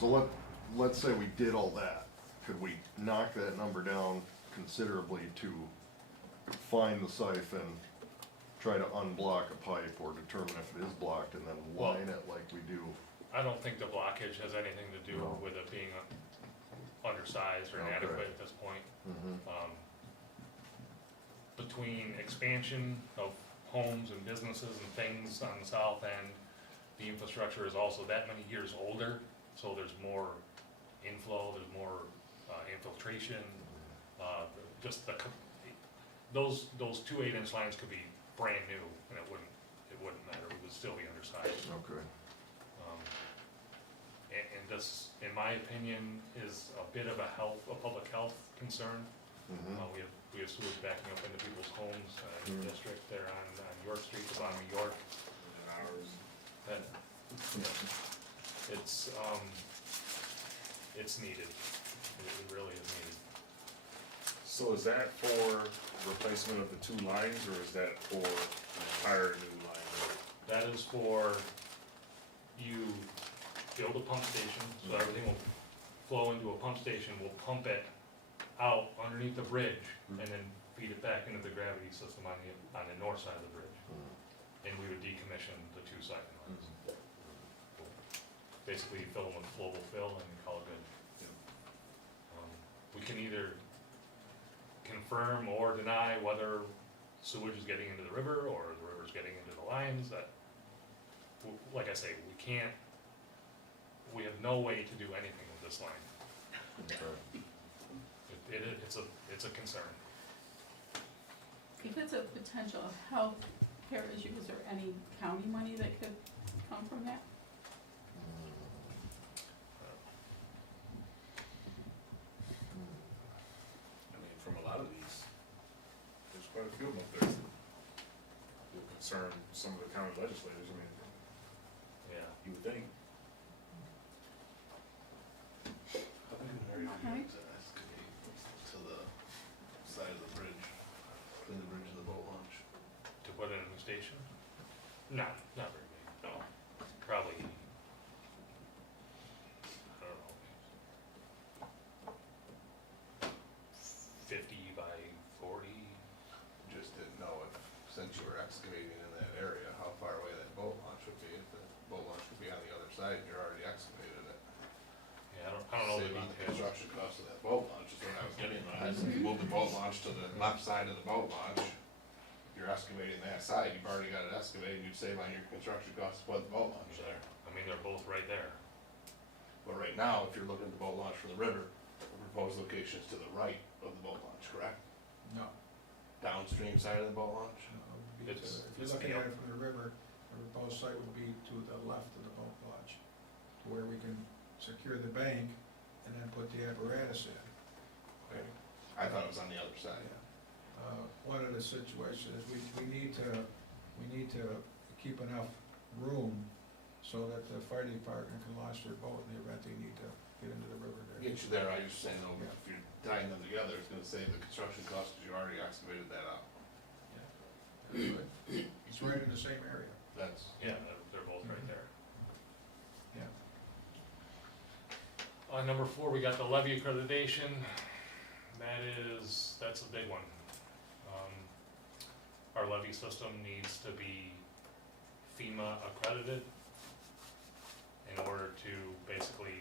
So let's say we did all that, could we knock that number down considerably to find the siphon, try to unblock a pipe or determine if it is blocked and then Well- line it like we do? I don't think the blockage has anything to do No. with it being undersized or Okay. inadequate at this point. Mm-hmm. Between expansion of homes and businesses and things on the south end, the infrastructure is also that many years older, so there's more inflow, there's more infiltration. Just those 2 8-inch lines could be brand new and it wouldn't matter, it would still be undersized. Okay. And this, in my opinion, is a bit of a public health concern. Mm-hmm. We have sewage backing up into people's homes, in the district there on York Street, the bottom of York. And it's needed, it really is needed. So is that for replacement of the 2 lines, or is that for an entire new line? That is for you build a pump station, so everything will flow into a pump station, we'll pump it out underneath the bridge, and then feed it back into the gravity system on the north side of the bridge. And we would decommission the 2 siphon lines. Basically, you fill them with flowable fill and you call it good. We can either confirm or deny whether sewage is getting into the river or the river's getting into the lines. That, like I say, we have no way to do anything with this line. Okay. It's a concern. If it's a potential health care issue, is there any county money that could come from that? I mean, from a lot of these, there's quite a few of them up there that will concern some of the county legislators, I mean, Yeah. you would think. How big an area do Okay. you to excavate to the side of the bridge, between the bridge and the boat launch? To put in a new station? Not very big. No. Probably, I don't know, 50 by 40. Just didn't know if, since you were excavating in that area, how far away that boat launch would be, if the boat launch would be on the other side, and you're already excavated it. Yeah, I don't know the Save on the details. construction cost of that boat launch, is what I was getting at. If you move the boat launch to the left side of the boat launch, you're excavating that side, you've already got it excavated, you'd save on your construction costs to put the boat launch there. I mean, they're both right there. But right now, if you're looking at the boat launch from the river, the proposed location is to the right of the boat launch, correct? No. Downstream side of the boat launch? If It's you're looking at it from the river, the proposed site would be to the left of the boat launch, to where we can secure the bank and then put the apparatus in. Okay. I thought it was on the other side. One of the situations is we need to keep enough room so that the fire department can launch their boat in the event they need to get into the river there. Get you there, I was just saying, though, if you're tying them together, it's gonna save the construction cost, because you already excavated that out. That's right. It's right in the same area. That's, Yeah, they're both right there. Yeah. Number 4, we got the levy accreditation. That's a big one. Our levy system needs to be FEMA accredited in order to basically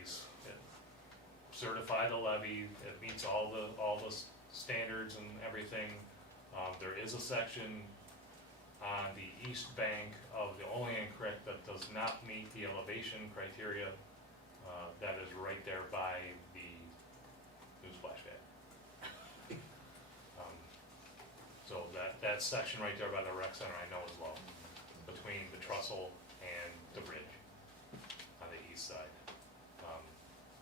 certify the levy. It meets all the standards and everything. There is a section on the east bank of the Olean Creek that does not meet the elevation criteria. That is right there by the new splash pad. So that section right there by the rec center I know is low, between the trestle and the bridge on the east side.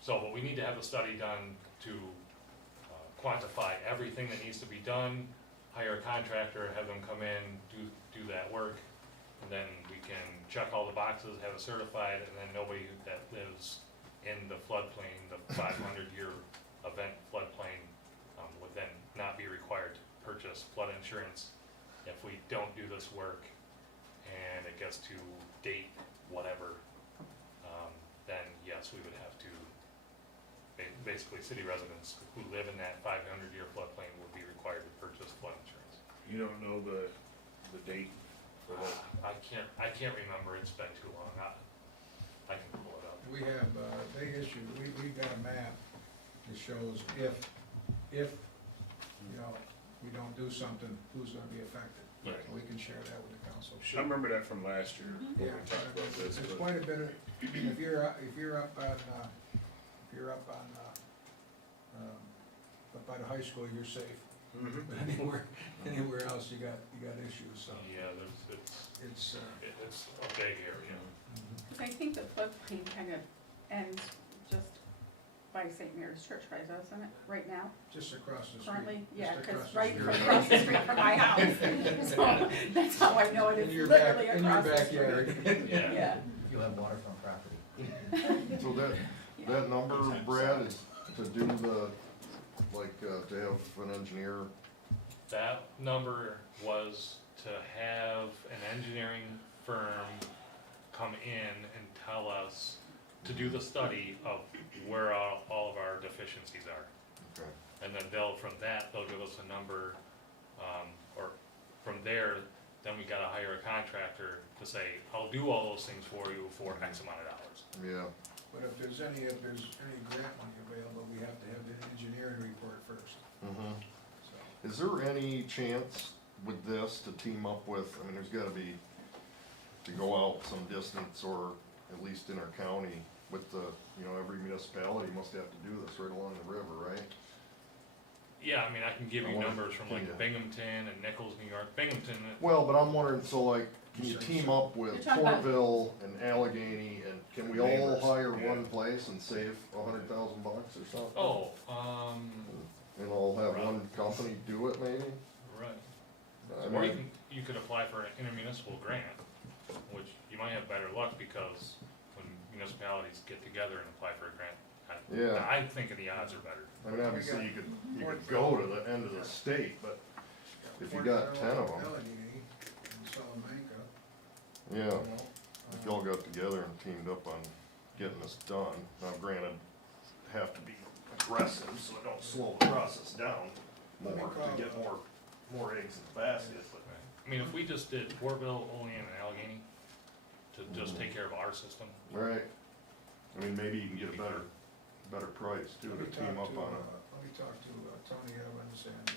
But we need to have a study done to quantify everything that needs to be done, hire a contractor, have them come in, do that work, and then we can check all the boxes, have it certified, and then nobody that lives in the floodplain, the 500-year event floodplain, would then not be required to purchase flood insurance if we don't do this work and it gets to date whatever, then yes, we would have to, basically city residents who live in that 500-year floodplain would be required to purchase flood insurance. You don't know the date for that? I can't remember, it's been too long, I can pull it up. We have, they issued, we've got a map that shows if, you know, we don't do something, who's gonna be affected. Right. We can share that with the council. I remember that from last year, when we Yeah, talked about this, there's but quite a bit of, if you're up by the high school, you're safe. Mhm. But anywhere else, you got issues, so Yeah, it's, it's a big area. Because I think the floodplain kind of ends just by St. Mary's Church, right, doesn't it, right now? just across the street. Currently, just yeah, across because the right street. across the street from my house. So that's how I know it In is your literally back, in your across the street. backyard. Yeah. You'll have waterfront property. So that number, Brad, is to do the, like, to have an engineer, That number was to have an engineering firm come in and tell us, to do the study of where all of our deficiencies are. okay, And then they'll give us a number, or from there, then we gotta hire a contractor to say, I'll do all those things for you for X amount of dollars. yeah. But if there's any grant money available, we have to have the engineering report first, Mm-hmm. so. Is there any chance with this to team up with, I mean, there's gotta be, to go out some distance, or at least in our county, with the, you know, every municipality must have to do this right along the river, right? Yeah, I mean, I can give I you wonder- numbers from like yeah. Binghamton and Nichols, New York. Binghamton, Well, but I'm wondering, so like, can you team up with You're talking about- Portville and Allegheny, and can we all Neighbors, hire yeah. one place and save $100,000 or something? oh, And all have one company do it, maybe? right. I Or mean, you could apply for an intermunicipal grant, which you might have better luck because when municipalities get together and apply for a grant, Yeah. I think the odds are better. I mean, obviously, you could go to the end of the state, but if you got 10 of them, Allegheny and Salamanca, yeah, you know, if y'all got together and teamed up on getting this done, now granted, have to be aggressive, so it don't slow the process down more, to get more eggs in the basket, but. I mean, if we just did Portville, Olean, and Allegheny to just take care of our system, Right, I mean, maybe you can get a better price too, to team up on it. Let me talk to Tony Evans and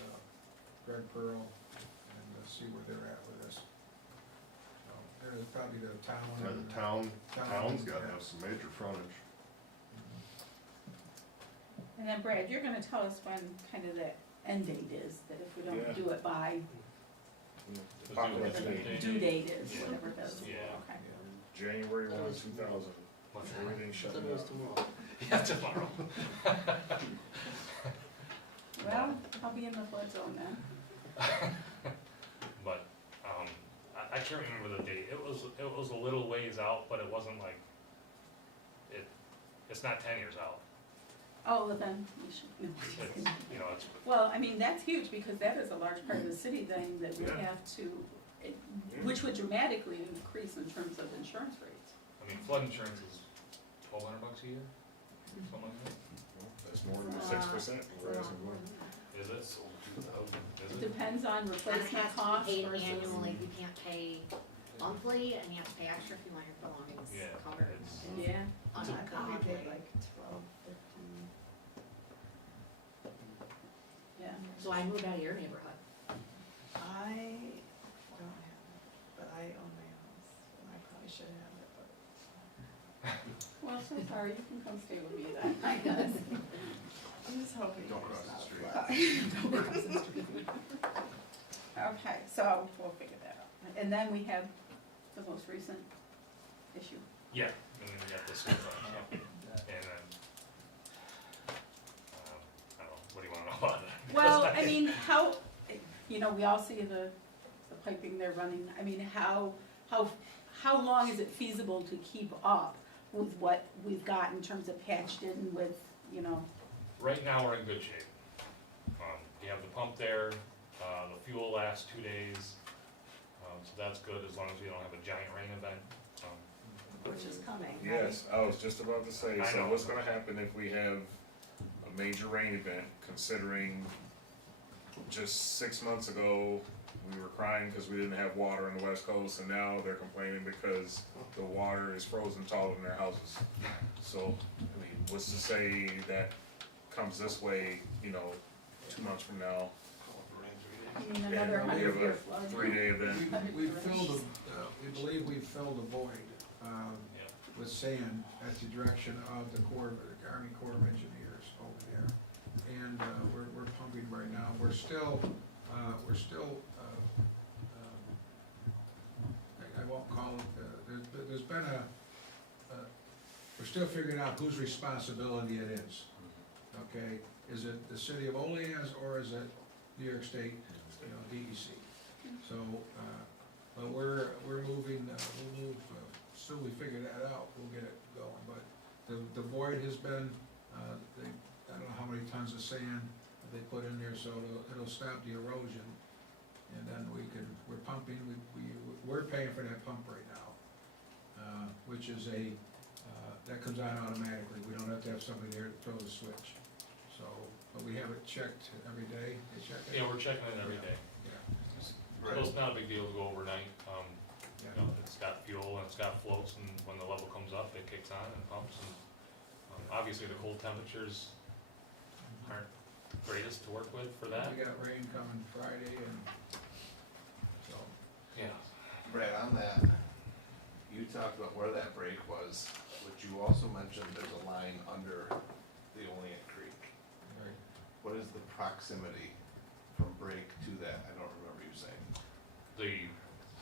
Greg Pearl and see where they're at with this. So, there's probably the town. Yeah, and- the town's gotta have some major frontage. And then Brad, you're gonna tell us when kind of the end date is, that if we Yeah. don't do it by, the Apocalypse due date. date. due date is, Yeah. whatever it is. Yeah. Okay. January That 1, was- 2000, everything I shut thought it was down. tomorrow. Yeah, tomorrow. Well, I'll be in the flood zone then. But, I can't remember the date. It was a little ways out, but it wasn't like, it's not 10 years out. Oh, well then, we should, no, It's, just kidding. you know, it's, Well, I mean, that's huge, because that is a large part of the city then that we Yeah. have to, which would dramatically increase in terms of insurance rates. I mean, flood insurance is $1,200 a year, something like that. That's more than 6%, we're asking for. Is it? It Is it? depends on And it replacement has to costs be paid versus. annually, you can't pay monthly, and you have to pay extra if you want your belongings Yeah, covered. it's- Yeah, Unaccountably. like 12, 15. yeah. So I moved out of your neighborhood. I don't have it, but I own my house, and I probably should have it, but Well, so far, you can come stay with me then, I guess. I'm just hoping Don't there's cross the not a street. flood. Don't cross the street. Okay, so we'll figure that out. And then we have the most recent issue. Yeah, and then we got the sewer line, yep. And then, I don't know, what do you wanna know about it? Well, I mean, how, you know, we all see the piping they're running, I mean, how long is it feasible to keep up with what we've got in terms of patched in with, you know? Right now, we're in good shape. You have the pump there, the fuel lasts 2 days, so that's good as long as we don't have a giant rain event. Which is coming, right? Yes, I was just about to say, I so know. what's gonna happen if we have a major rain event, considering just 6 months ago, we were crying because we didn't have water on the west coast, and now they're complaining because the water is frozen taller than their houses. So, I mean, what's to say that comes this way, you know, 2 months from now? I mean, another And we have 100-year a flood. 3-day event. We filled, we believe we've filled a void, with sand at the direction of the Army Corps of Engineers over there. And, we're pumping right now, we're still, I won't call it, there's been we're still figuring out whose responsibility it is, okay? Is it the city of Olean or is it New York State, DEC? So, but we're moving, we'll move, soon we figure that out, we'll get it going. But the void has been, I don't know how many tons of sand they put in there, so it'll stop the erosion. And then we're pumping, we're paying for that pump right now, which is that comes on automatically, we don't have to have somebody there to throw the switch. So, but we have it checked every day, they check it? Yeah, we're checking it every day. Yeah. So it's not a big deal to go overnight. Yeah. You know, it's got fuel and it's got floats, and when the level comes up, it kicks on and pumps. And obviously, the cold temperatures aren't greatest to work with for that. We got rain coming Friday, and so. Yeah. Brad, on that, you talked about where that break was, but you also mentioned there's a line under the Olean Creek. Right. What is the proximity from break to that? I don't remember you saying.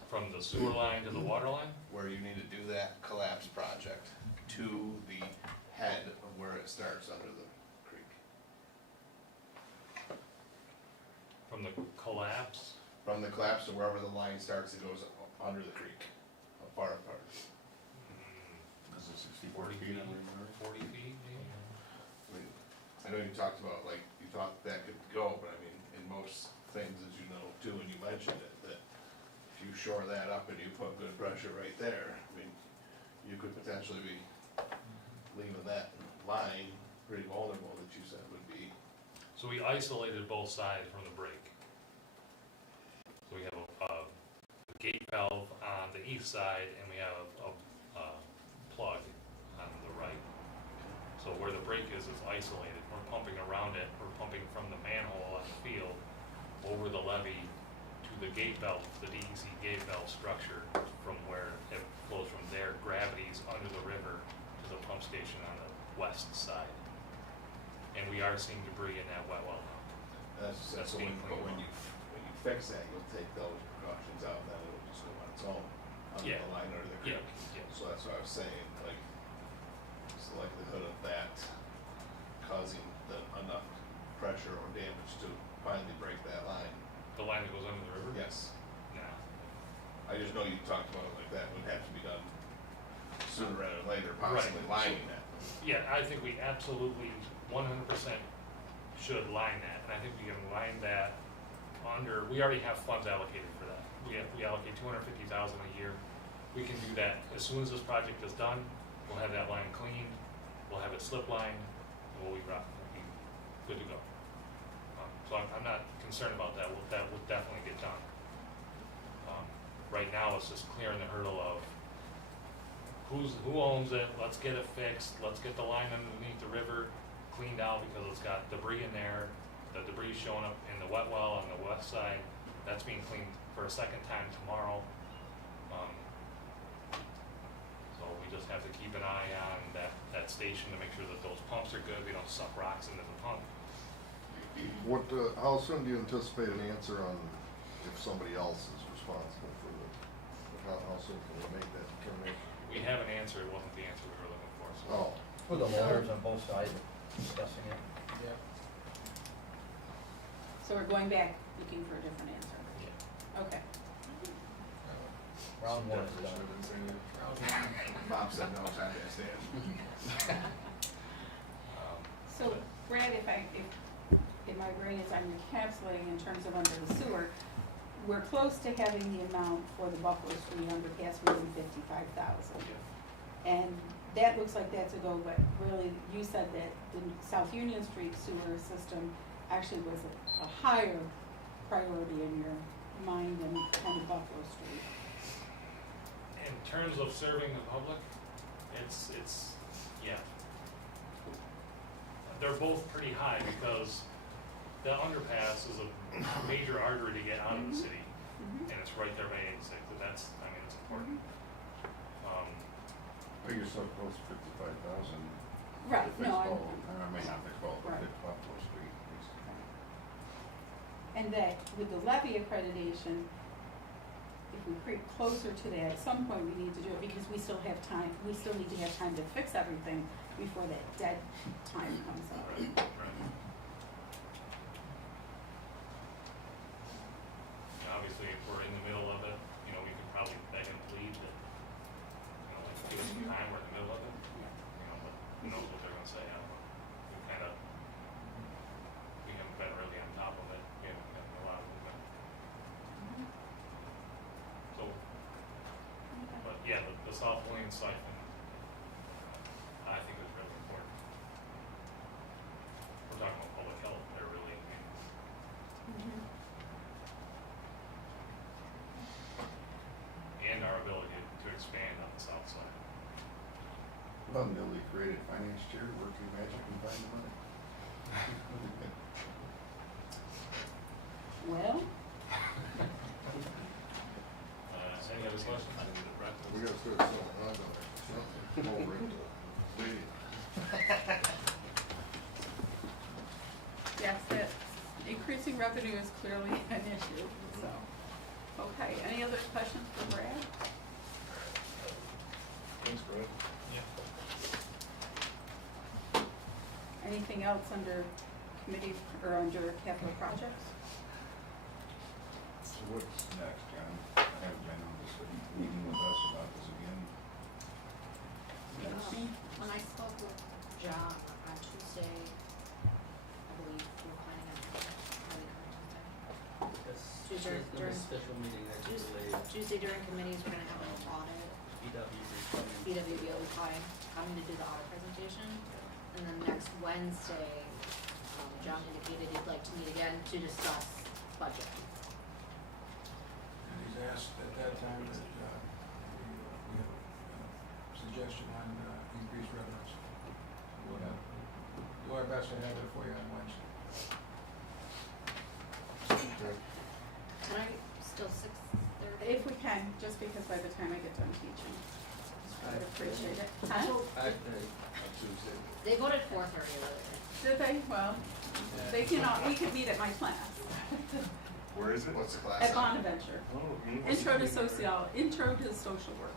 From the sewer line to the water line? Where you need to do that collapse project to the head of where it starts under the creek. From the collapse? From the collapse to wherever the line starts, it goes under the creek, far apart. Is it 64 feet? 40 feet, maybe? I mean, I know you talked about, like, you thought that could go, but I mean, in most things, as you know, too, and you mentioned it, that if you shore that up and you put good pressure right there, I mean, you could potentially be leaving that line pretty vulnerable, that you said would be. So we isolated both sides from the break. So we have a gate valve on the east side, and we have a plug on the right. So where the break is isolated. We're pumping around it. We're pumping from the manhole on the field over the levee to the gate valve, the DEC gate valve structure, from where it flows from there, gravities under the river to the pump station on the west side. And we are seeing debris in that wet well now. That's being but cleaned when you fix that, you'll take those precautions out, and then it'll just go on its own, under Yeah. the line under the creek. Yeah. So that's what I was saying, like, what's the likelihood of that causing enough pressure or damage to finally break that line? The line that goes under the river? Yes. Nah. I just know you talked about it like that would have to be done sooner rather than later, Right. possibly lining that. Yeah, I think we absolutely 100% should line that, and I think we can line that under, we already have funds allocated for that. We allocate $250,000 a year. We can do that as soon as this project is done. We'll have that line cleaned, we'll have it slip lined, and we'll be good to go. So I'm not concerned about that. That will definitely get done. Right now, it's just clearing the hurdle of who owns it. Let's get it fixed. Let's get the line underneath the river cleaned out, because it's got debris in there. The debris showing up in the wet well on the west side. That's being cleaned for a second time tomorrow. So we just have to keep an eye on that station to make sure that those pumps are good. We don't suck rocks into the pump. How soon do you anticipate an answer on if somebody else is responsible for how soon can we make that determination? We have an answer, it wasn't the answer we were looking for, so. Oh, With the lawyers on both sides discussing it. Yeah. So we're going back, looking for a different answer. Okay. Round one is Definitely done. should've been saying it. Bob said no, time to stand. So Brad, if my brain is, I'm encapsulating in terms of under the sewer, we're close to having the amount for the Buffalo Street underpass, really 55,000. And that looks like that's a go, but really, you said that the South Union Street sewer system actually was a higher priority in your mind than kind of Buffalo Street. In terms of serving the public, it's, yeah. They're both pretty high because the underpass is a major artery to get out of the city. Mhm. And it's right there by 86, and that's, I mean, it's important. but you're so close to 55,000. Right, to fix no, Baldwin. I mean, not fix Baldwin, but Right. fix Buffalo Street. And that with the levy accreditation, if we creep closer to that, at some point we need to do it because we still have time, we still need to have time to fix everything before that dead time comes up. Obviously, if we're in the middle of it, you know, we could probably beg and plead that, you know, like, give us some time, we're in the middle of it. You know, but who knows what they're gonna say, I don't know. We haven't been really on top of it, we haven't gotten a lot of movement. So, but yeah, the soft lane siphon, I think is really important. We're talking about public health, they're really, I mean, Mhm. and our ability to expand on the south side. Well, newly created finance chair, work your magic and find the money. Well, Any other questions? We gotta start selling hot dogs. Over it. Waiting. yes, that increasing revenue is clearly an issue, so. Okay, any other questions for Brad? Thanks, Brad. Anything else under committee or under capital projects? So what's next, John? I haven't been on this meeting with us about this again. When I spoke with John on Tuesday, I believe we were planning on having Because Tuesday there's a during- special meeting that is delayed, Tuesday during committees, we're gonna have an audit. BW will be coming to do the audit presentation. And then next Wednesday, John indicated he'd like to meet again to discuss budget. And he's asked at that time that, we have a suggestion on, increased revenues. We'll do our best to have it for you on Wednesday. Can I still 6:30? If we can, just because by the time I get done teaching, I would appreciate it. Huh? On Tuesday. They voted 4:30 the other day. Did they? Well, they cannot, we could meet at my class, Where is it? What's the class at on? Bonaventure. Oh, Intro to social work.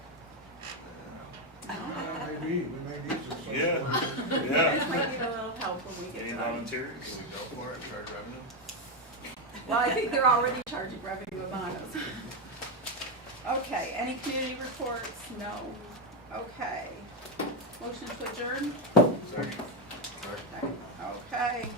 Maybe, we may need some. social Yeah. work. You guys might need a little help when we get Any done. volunteers? Can we go for it, charge revenue? Well, I think they're already charging revenue among us. Okay, any community reports? No. Okay. Motion to adjourn? Second. Okay,